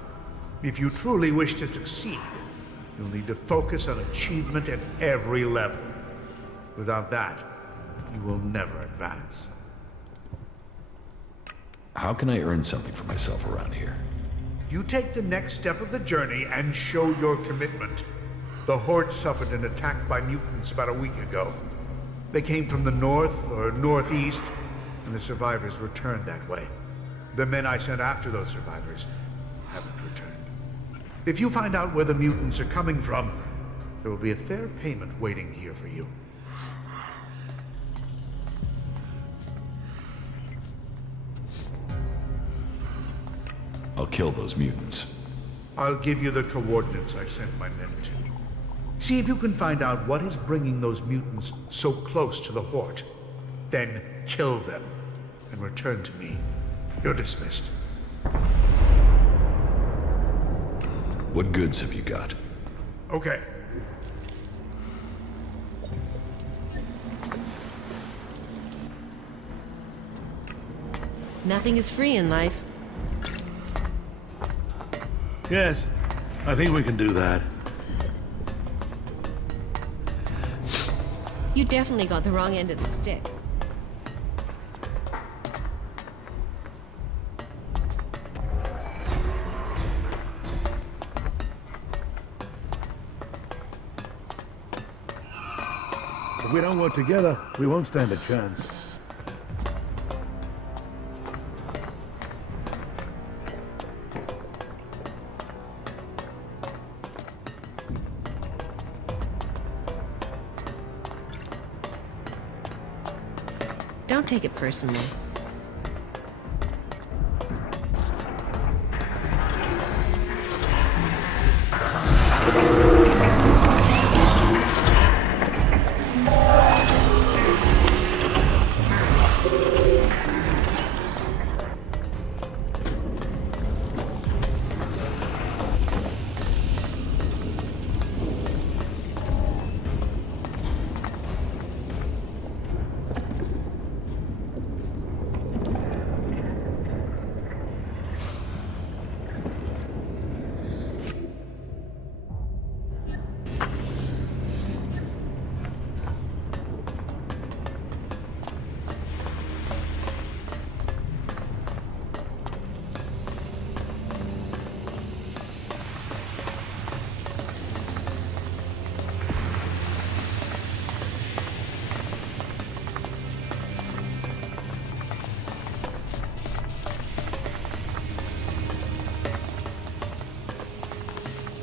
If you truly wish to succeed, you'll need to focus on achievement at every level. Without that, you will never advance. How can I earn something for myself around here? You take the next step of the journey and show your commitment. The Horde suffered an attack by mutants about a week ago. They came from the north or northeast, and the survivors returned that way. The men I sent after those survivors haven't returned. If you find out where the mutants are coming from, there will be a fair payment waiting here for you. I'll kill those mutants. I'll give you the coordinates I sent my men to. See if you can find out what is bringing those mutants so close to the Horde. Then kill them and return to me. You're dismissed. What goods have you got? Okay. Nothing is free in life. Yes, I think we can do that. You definitely got the wrong end of the stick. If we don't work together, we won't stand a chance. Don't take it personally.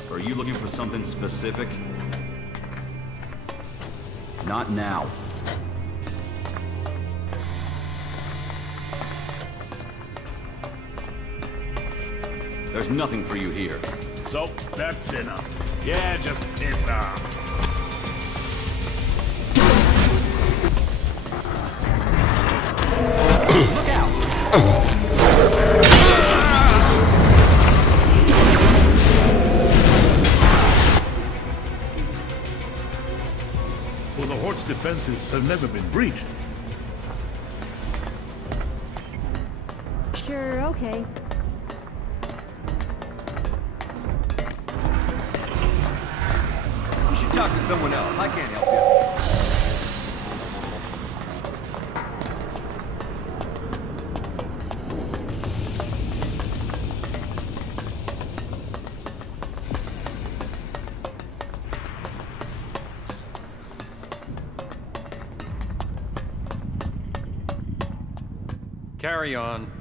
Are you looking for something specific? Not now. There's nothing for you here. So, that's enough. Yeah, just piss off. Look out! Well, the Horde's defenses have never been breached. Sure, okay. You should talk to someone else. I can't help you. Carry on.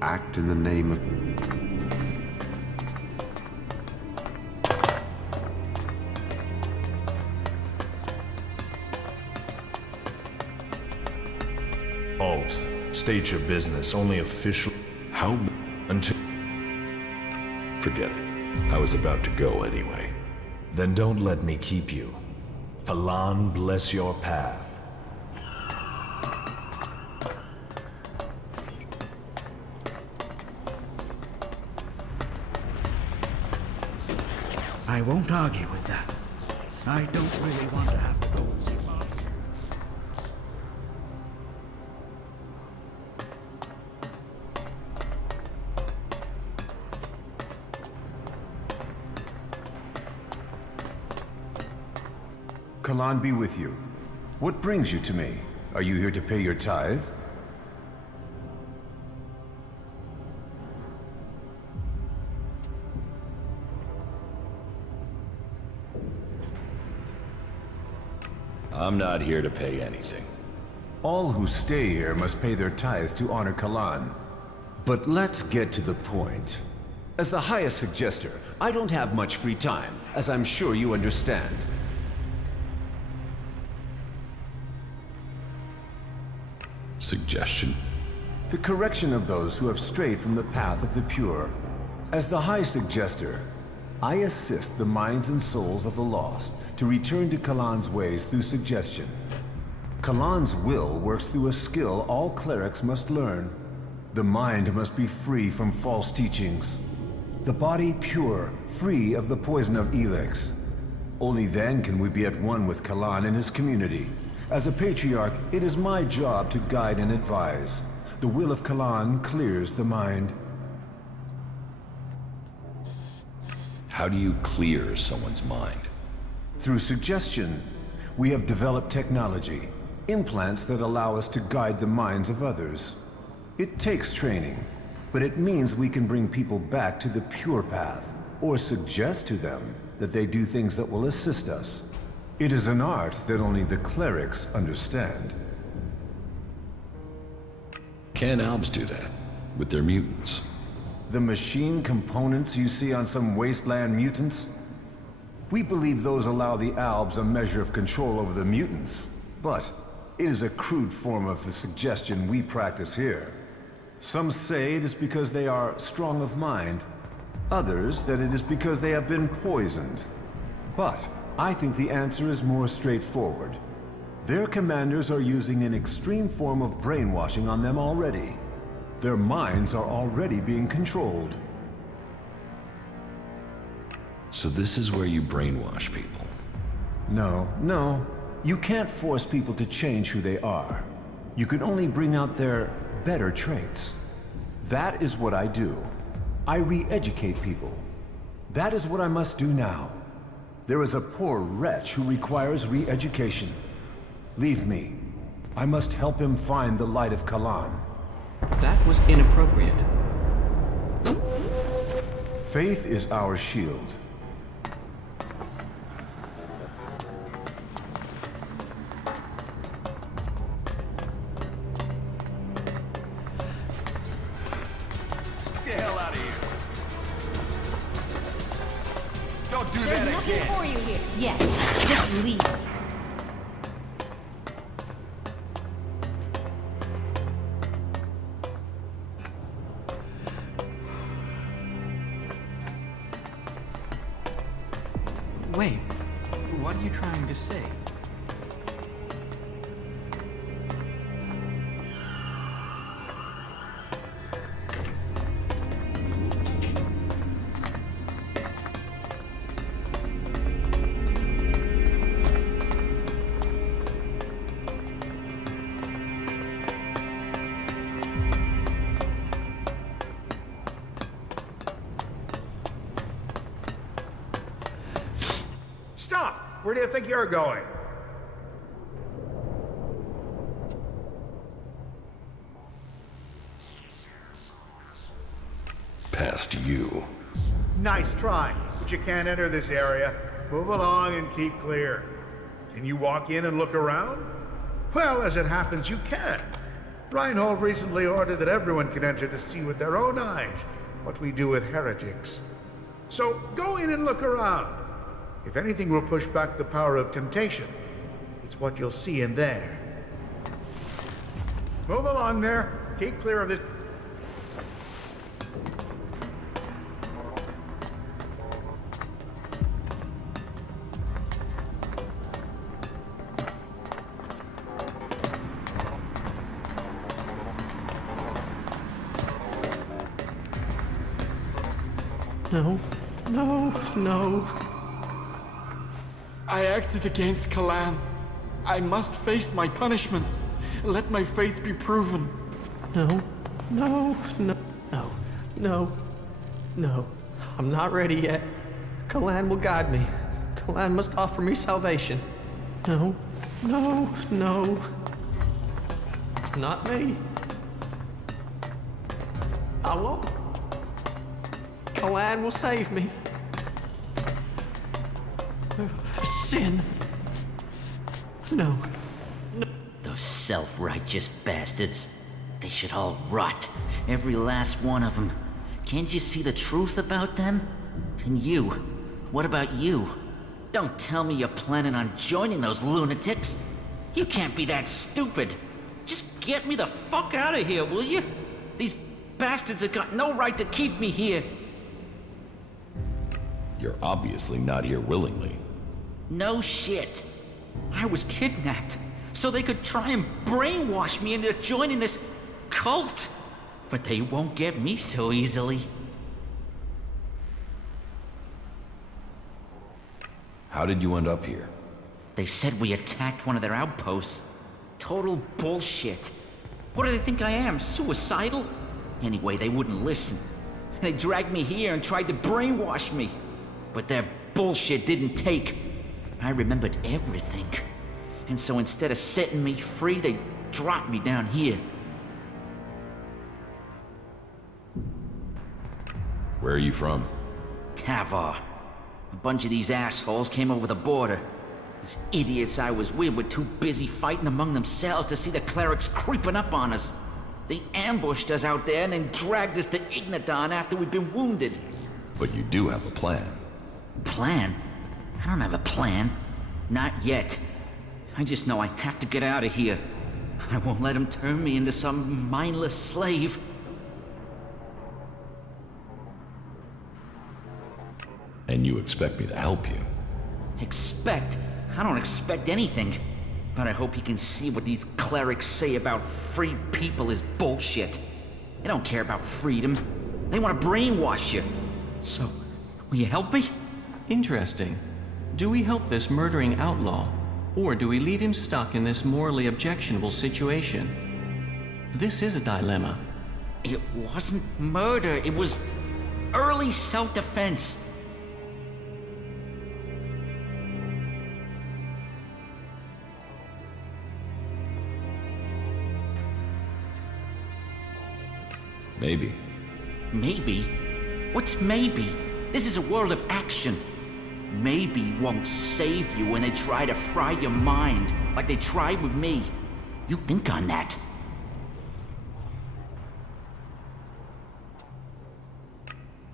Act in the name of... Alt, state your business. Only official... How? Until... Forget it. I was about to go anyway. Then don't let me keep you. Kalan bless your path. I won't argue with that. I don't really want to have to go and see Marty. Kalan be with you. What brings you to me? Are you here to pay your tithe? I'm not here to pay anything. All who stay here must pay their tithe to honor Kalan. But let's get to the point. As the highest suggester, I don't have much free time, as I'm sure you understand. Suggestion? The correction of those who have strayed from the path of the pure. As the High Suggester, I assist the minds and souls of the lost to return to Kalan's ways through suggestion. Kalan's will works through a skill all clerics must learn. The mind must be free from false teachings. The body pure, free of the poison of Elex. Only then can we be at one with Kalan and his community. As a patriarch, it is my job to guide and advise. The will of Kalan clears the mind. How do you clear someone's mind? Through suggestion. We have developed technology, implants that allow us to guide the minds of others. It takes training, but it means we can bring people back to the pure path, or suggest to them that they do things that will assist us. It is an art that only the clerics understand. Can Albs do that? With their mutants? The machine components you see on some wasteland mutants? We believe those allow the Albs a measure of control over the mutants, but it is a crude form of the suggestion we practice here. Some say it is because they are strong of mind, others that it is because they have been poisoned. But I think the answer is more straightforward. Their commanders are using an extreme form of brainwashing on them already. Their minds are already being controlled. So this is where you brainwash people? No. You can't force people to change who they are. You can only bring out their better traits. That is what I do. I re-educate people. That is what I must do now. There is a poor wretch who requires re-education. Leave me. I must help him find the light of Kalan. That was inappropriate. Faith is our shield. Get the hell out of here. Don't do There's that nothing again. for you here. Yes, just leave. Wait, what are you trying to say? Where do you think you're going? Past you. Nice try, but you can't enter this area. Move along and keep clear. Can you walk in and look around? Well, as it happens, you can. Reinhold recently ordered that everyone can enter to see with their own eyes what we do with heretics. So go in and look around. If anything will push back the power of temptation, it's what you'll see in there. Move along there. Keep clear of this. No, no, no. I acted against Kalan. I must face my punishment. Let my faith be proven. No, no, no, no, no, no. I'm not ready yet. Kalan will guide me. Kalan must offer me salvation. No, no, no. Not me. I won't. Kalan will save me. Sin. No. Those self-righteous bastards. They should all rot. Every last one of them. Can't you see the truth about them? And you? What about you? Don't tell me you're planning on joining those lunatics. You can't be that stupid. Just get me the fuck out of here, will you? These bastards have got no right to keep me here. You're obviously not here willingly. No shit. I was kidnapped so they could try and brainwash me into joining this cult. But they won't get me so easily. How did you end up here? They said we attacked one of their outposts. Total bullshit. What do they think I am, suicidal? Anyway, they wouldn't listen. They dragged me here and tried to brainwash me. But their bullshit didn't take. I remembered everything. And so instead of setting me free, they dropped me down here. Where are you from? Tavar. A bunch of these assholes came over the border. These idiots I was with were too busy fighting among themselves to see the clerics creeping up on us. They ambushed us out there and then dragged us to Ignadon after we'd been wounded. But you do have a plan. Plan? I don't have a plan. Not yet. I just know I have to get out of here. I won't let them turn me into some mindless slave. And you expect me to help you? Expect? I don't expect anything. But I hope you can see what these clerics say about free people is bullshit. They don't care about freedom. They want to brainwash you. So, will you help me? Interesting. Do we help this murdering outlaw, or do we leave him stuck in this morally objectionable situation? This is a dilemma. It wasn't murder, it was early self-defense. Maybe. Maybe? What's maybe? This is a world of action. Maybe won't save you when they try to fry your mind, like they tried with me. You think on that.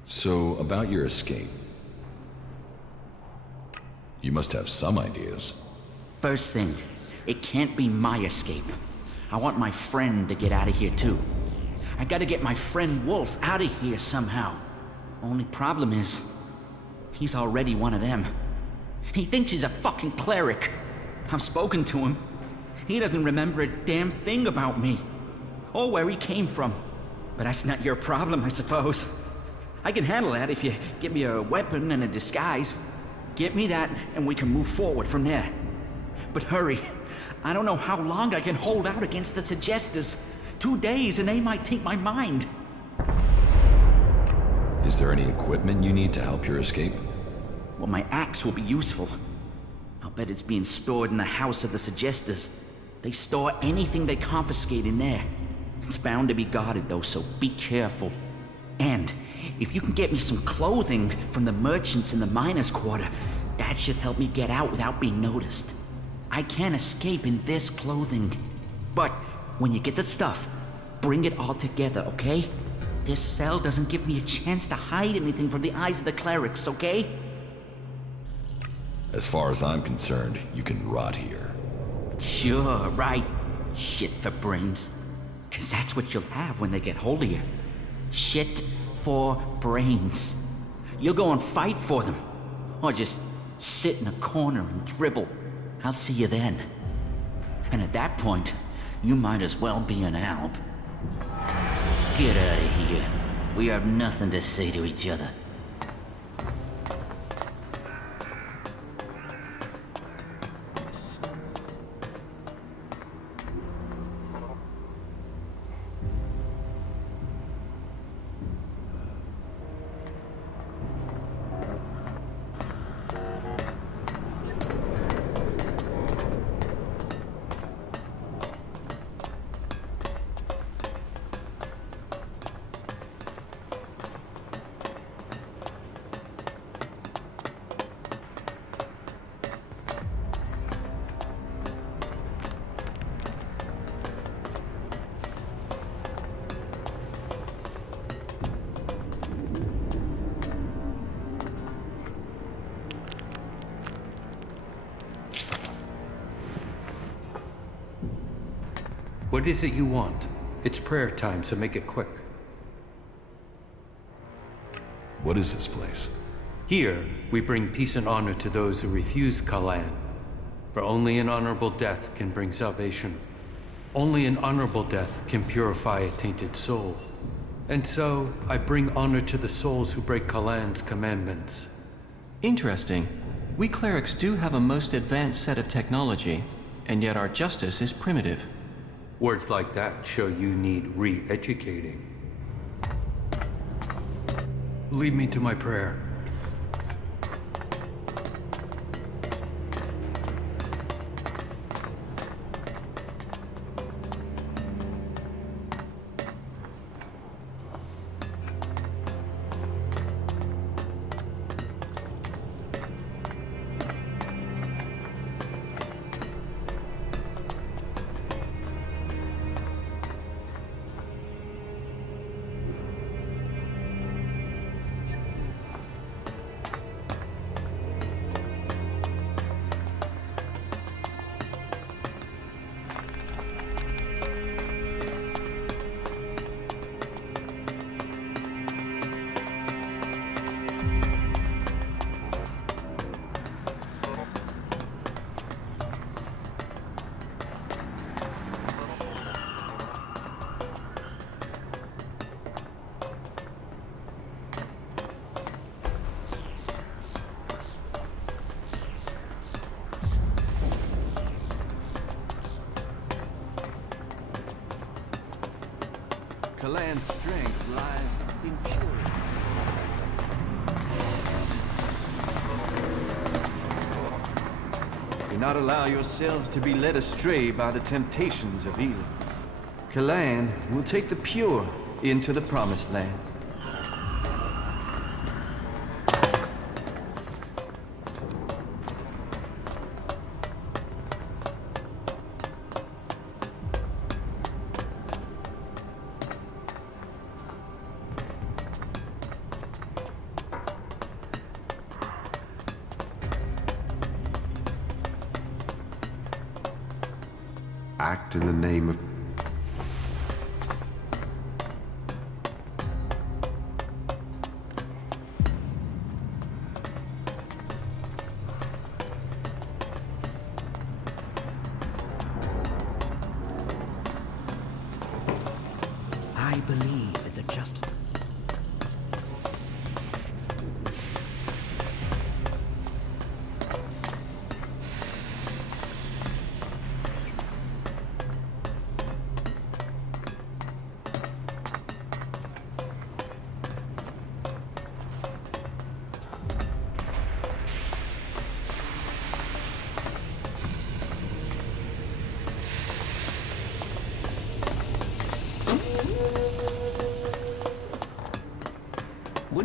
So, about your escape. You must have some ideas. First thing, it can't be my escape. I want my friend to get out of here too. I gotta get my friend Wolf out of here somehow. Only problem is, he's already one of them. He thinks he's a fucking cleric. I've spoken to him. He doesn't remember a damn thing about me. Or where he came from. But that's not your problem, I suppose. I can handle that if you get me a weapon and a disguise. Get me that, and we can move forward from there. But hurry. I don't know how long I can hold out against the Suggesters. 2 days and they might take my mind. Is there any equipment you need to help your escape? Well, my axe will be useful. bet it's being stored in the House of the Suggestors. They store anything they confiscate in there. It's bound to be guarded, though, so be careful. And if you can get me some clothing from the merchants in the miners' quarter, that should help me get out without being noticed. I can't escape in this clothing. But when you get the stuff, bring it all together, okay? This cell doesn't give me a chance to hide anything from the eyes of the clerics, okay? As far as I'm concerned, you can rot here. Sure, right. Shit for brains. 'Cause that's what you'll have when they get hold of you. Shit for brains. You'll go and fight for them. Or just sit in a corner and dribble. I'll see you then. And at that point, you might as well be an Alp. Get out of here. We have nothing to say to each other. What is it you want? It's prayer time, so make it quick. What is this place? Here, we bring peace and honor to those who refuse Kalan. For only an honorable death can bring salvation. Only an honorable death can purify a tainted soul. And so, I bring honor to the souls who break Kalan's commandments. Interesting. We clerics do have a most advanced set of technology, and yet our justice is primitive. Words like that show you need re-educating. Lead me to my prayer. Kalan's strength lies in purity. Do not allow yourselves to be led astray by the temptations of evils. Kalan will take the pure into the promised land. Act in the name of... I believe in the justice.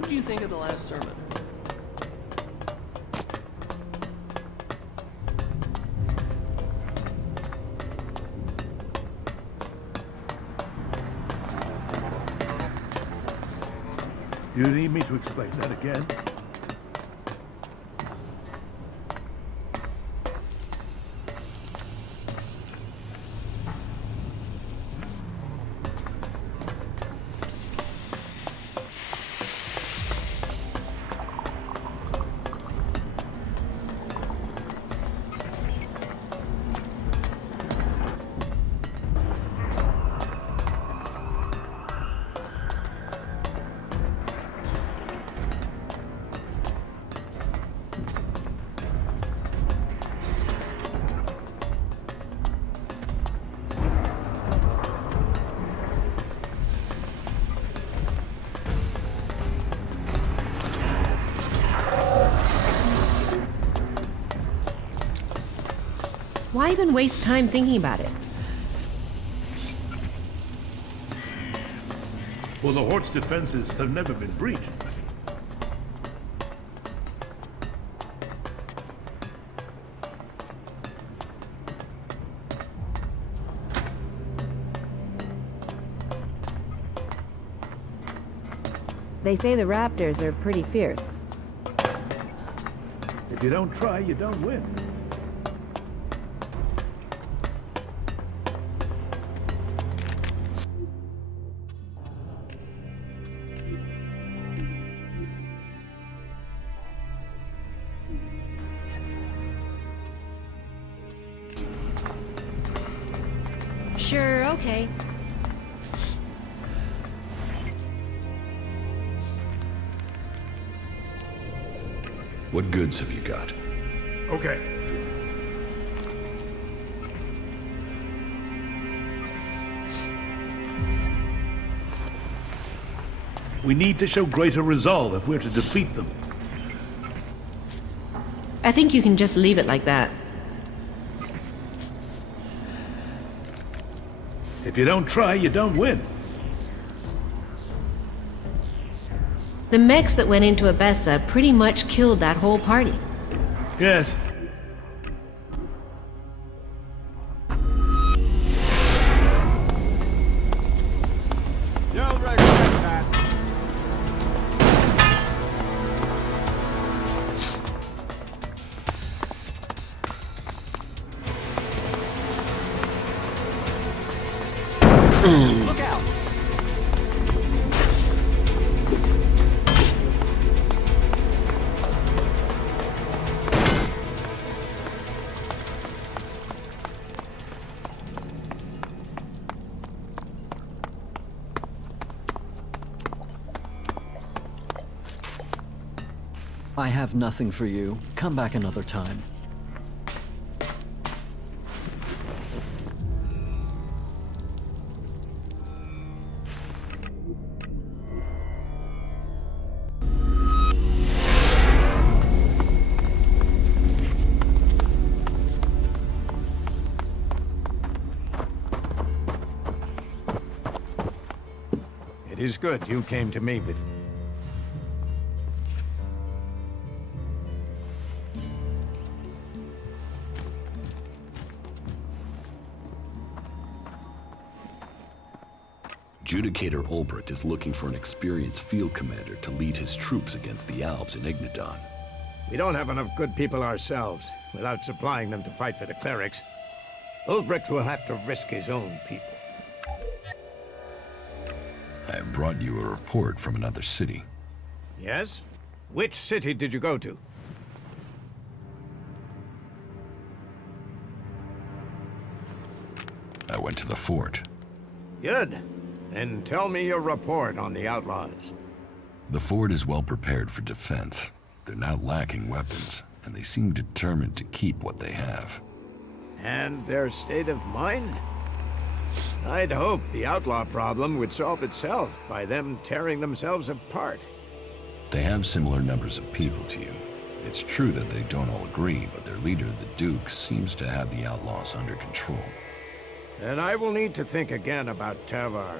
What do you think of the last sermon? You need me to explain that again? Why even waste time thinking about it? Well, the Hort's defenses have never been breached. They say the Raptors are pretty fierce. If you don't try, you don't win. Sure, okay. What goods have you got? Okay. We need to show greater resolve if we're to defeat them. I think you can just leave it like that. If you don't try, you don't win. The mechs that went into Abessa pretty much killed that whole party. Yes. You'll regret that. Look out! I have nothing for you. Come back another time. It is good you came to me with... Judicator Ulbricht is looking for an experienced field commander to lead his troops against the Alps in Ignadon. We don't have enough good people ourselves, without supplying them to fight for the clerics. Ulbricht will have to risk his own people. I have brought you a report from another city. Yes? Which city did you go to? I went to the fort. Good. Then tell me your report on the outlaws. The fort is well prepared for defense. They're not lacking weapons, and they seem determined to keep what they have. And their state of mind? I'd hope the outlaw problem would solve itself by them tearing themselves apart. They have similar numbers of people to you. It's true that they don't all agree, but their leader, the Duke, seems to have the outlaws under control. Then I will need to think again about Tavar.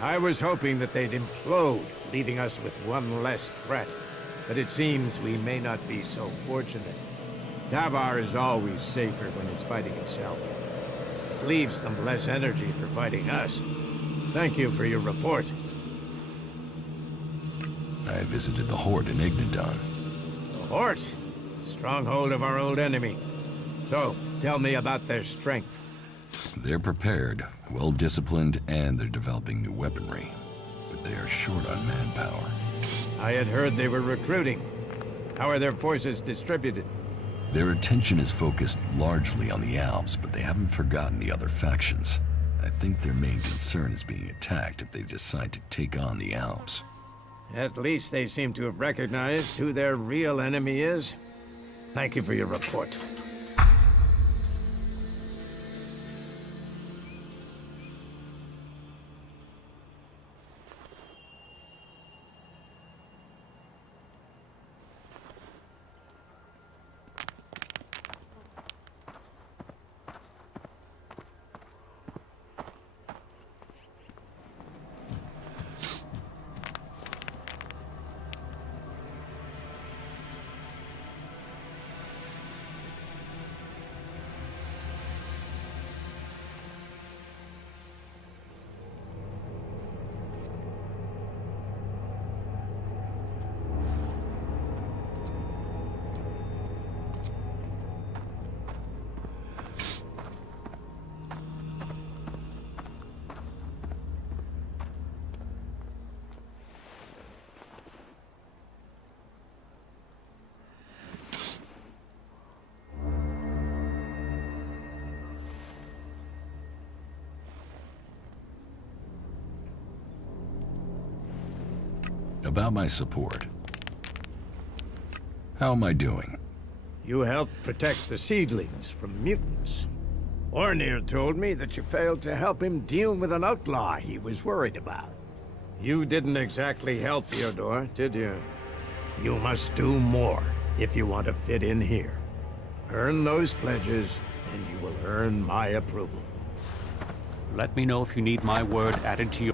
I was hoping that they'd implode, leaving us with one less threat. But it seems we may not be so fortunate. Tavar is always safer when it's fighting itself. It leaves them less energy for fighting us. Thank you for your report. I visited the Horde in Ignadon. The Horde? Stronghold of our old enemy. So, tell me about their strength. They're prepared, well-disciplined, and they're developing new weaponry. But they are short on manpower. I had heard they were recruiting. How are their forces distributed? Their attention is focused largely on the Alps, but they haven't forgotten the other factions. I think their main concern is being attacked if they decide to take on the Alps. At least they seem to have recognized who their real enemy is. Thank you for your report. About my support. How am I doing? You helped protect the seedlings from mutants. Ornir told me that you failed to help him deal with an outlaw he was worried about. You didn't exactly help Theodore, did you? You must do more if you want to fit in here. Earn those pledges, and you will earn my approval. Let me know if you need my word added to your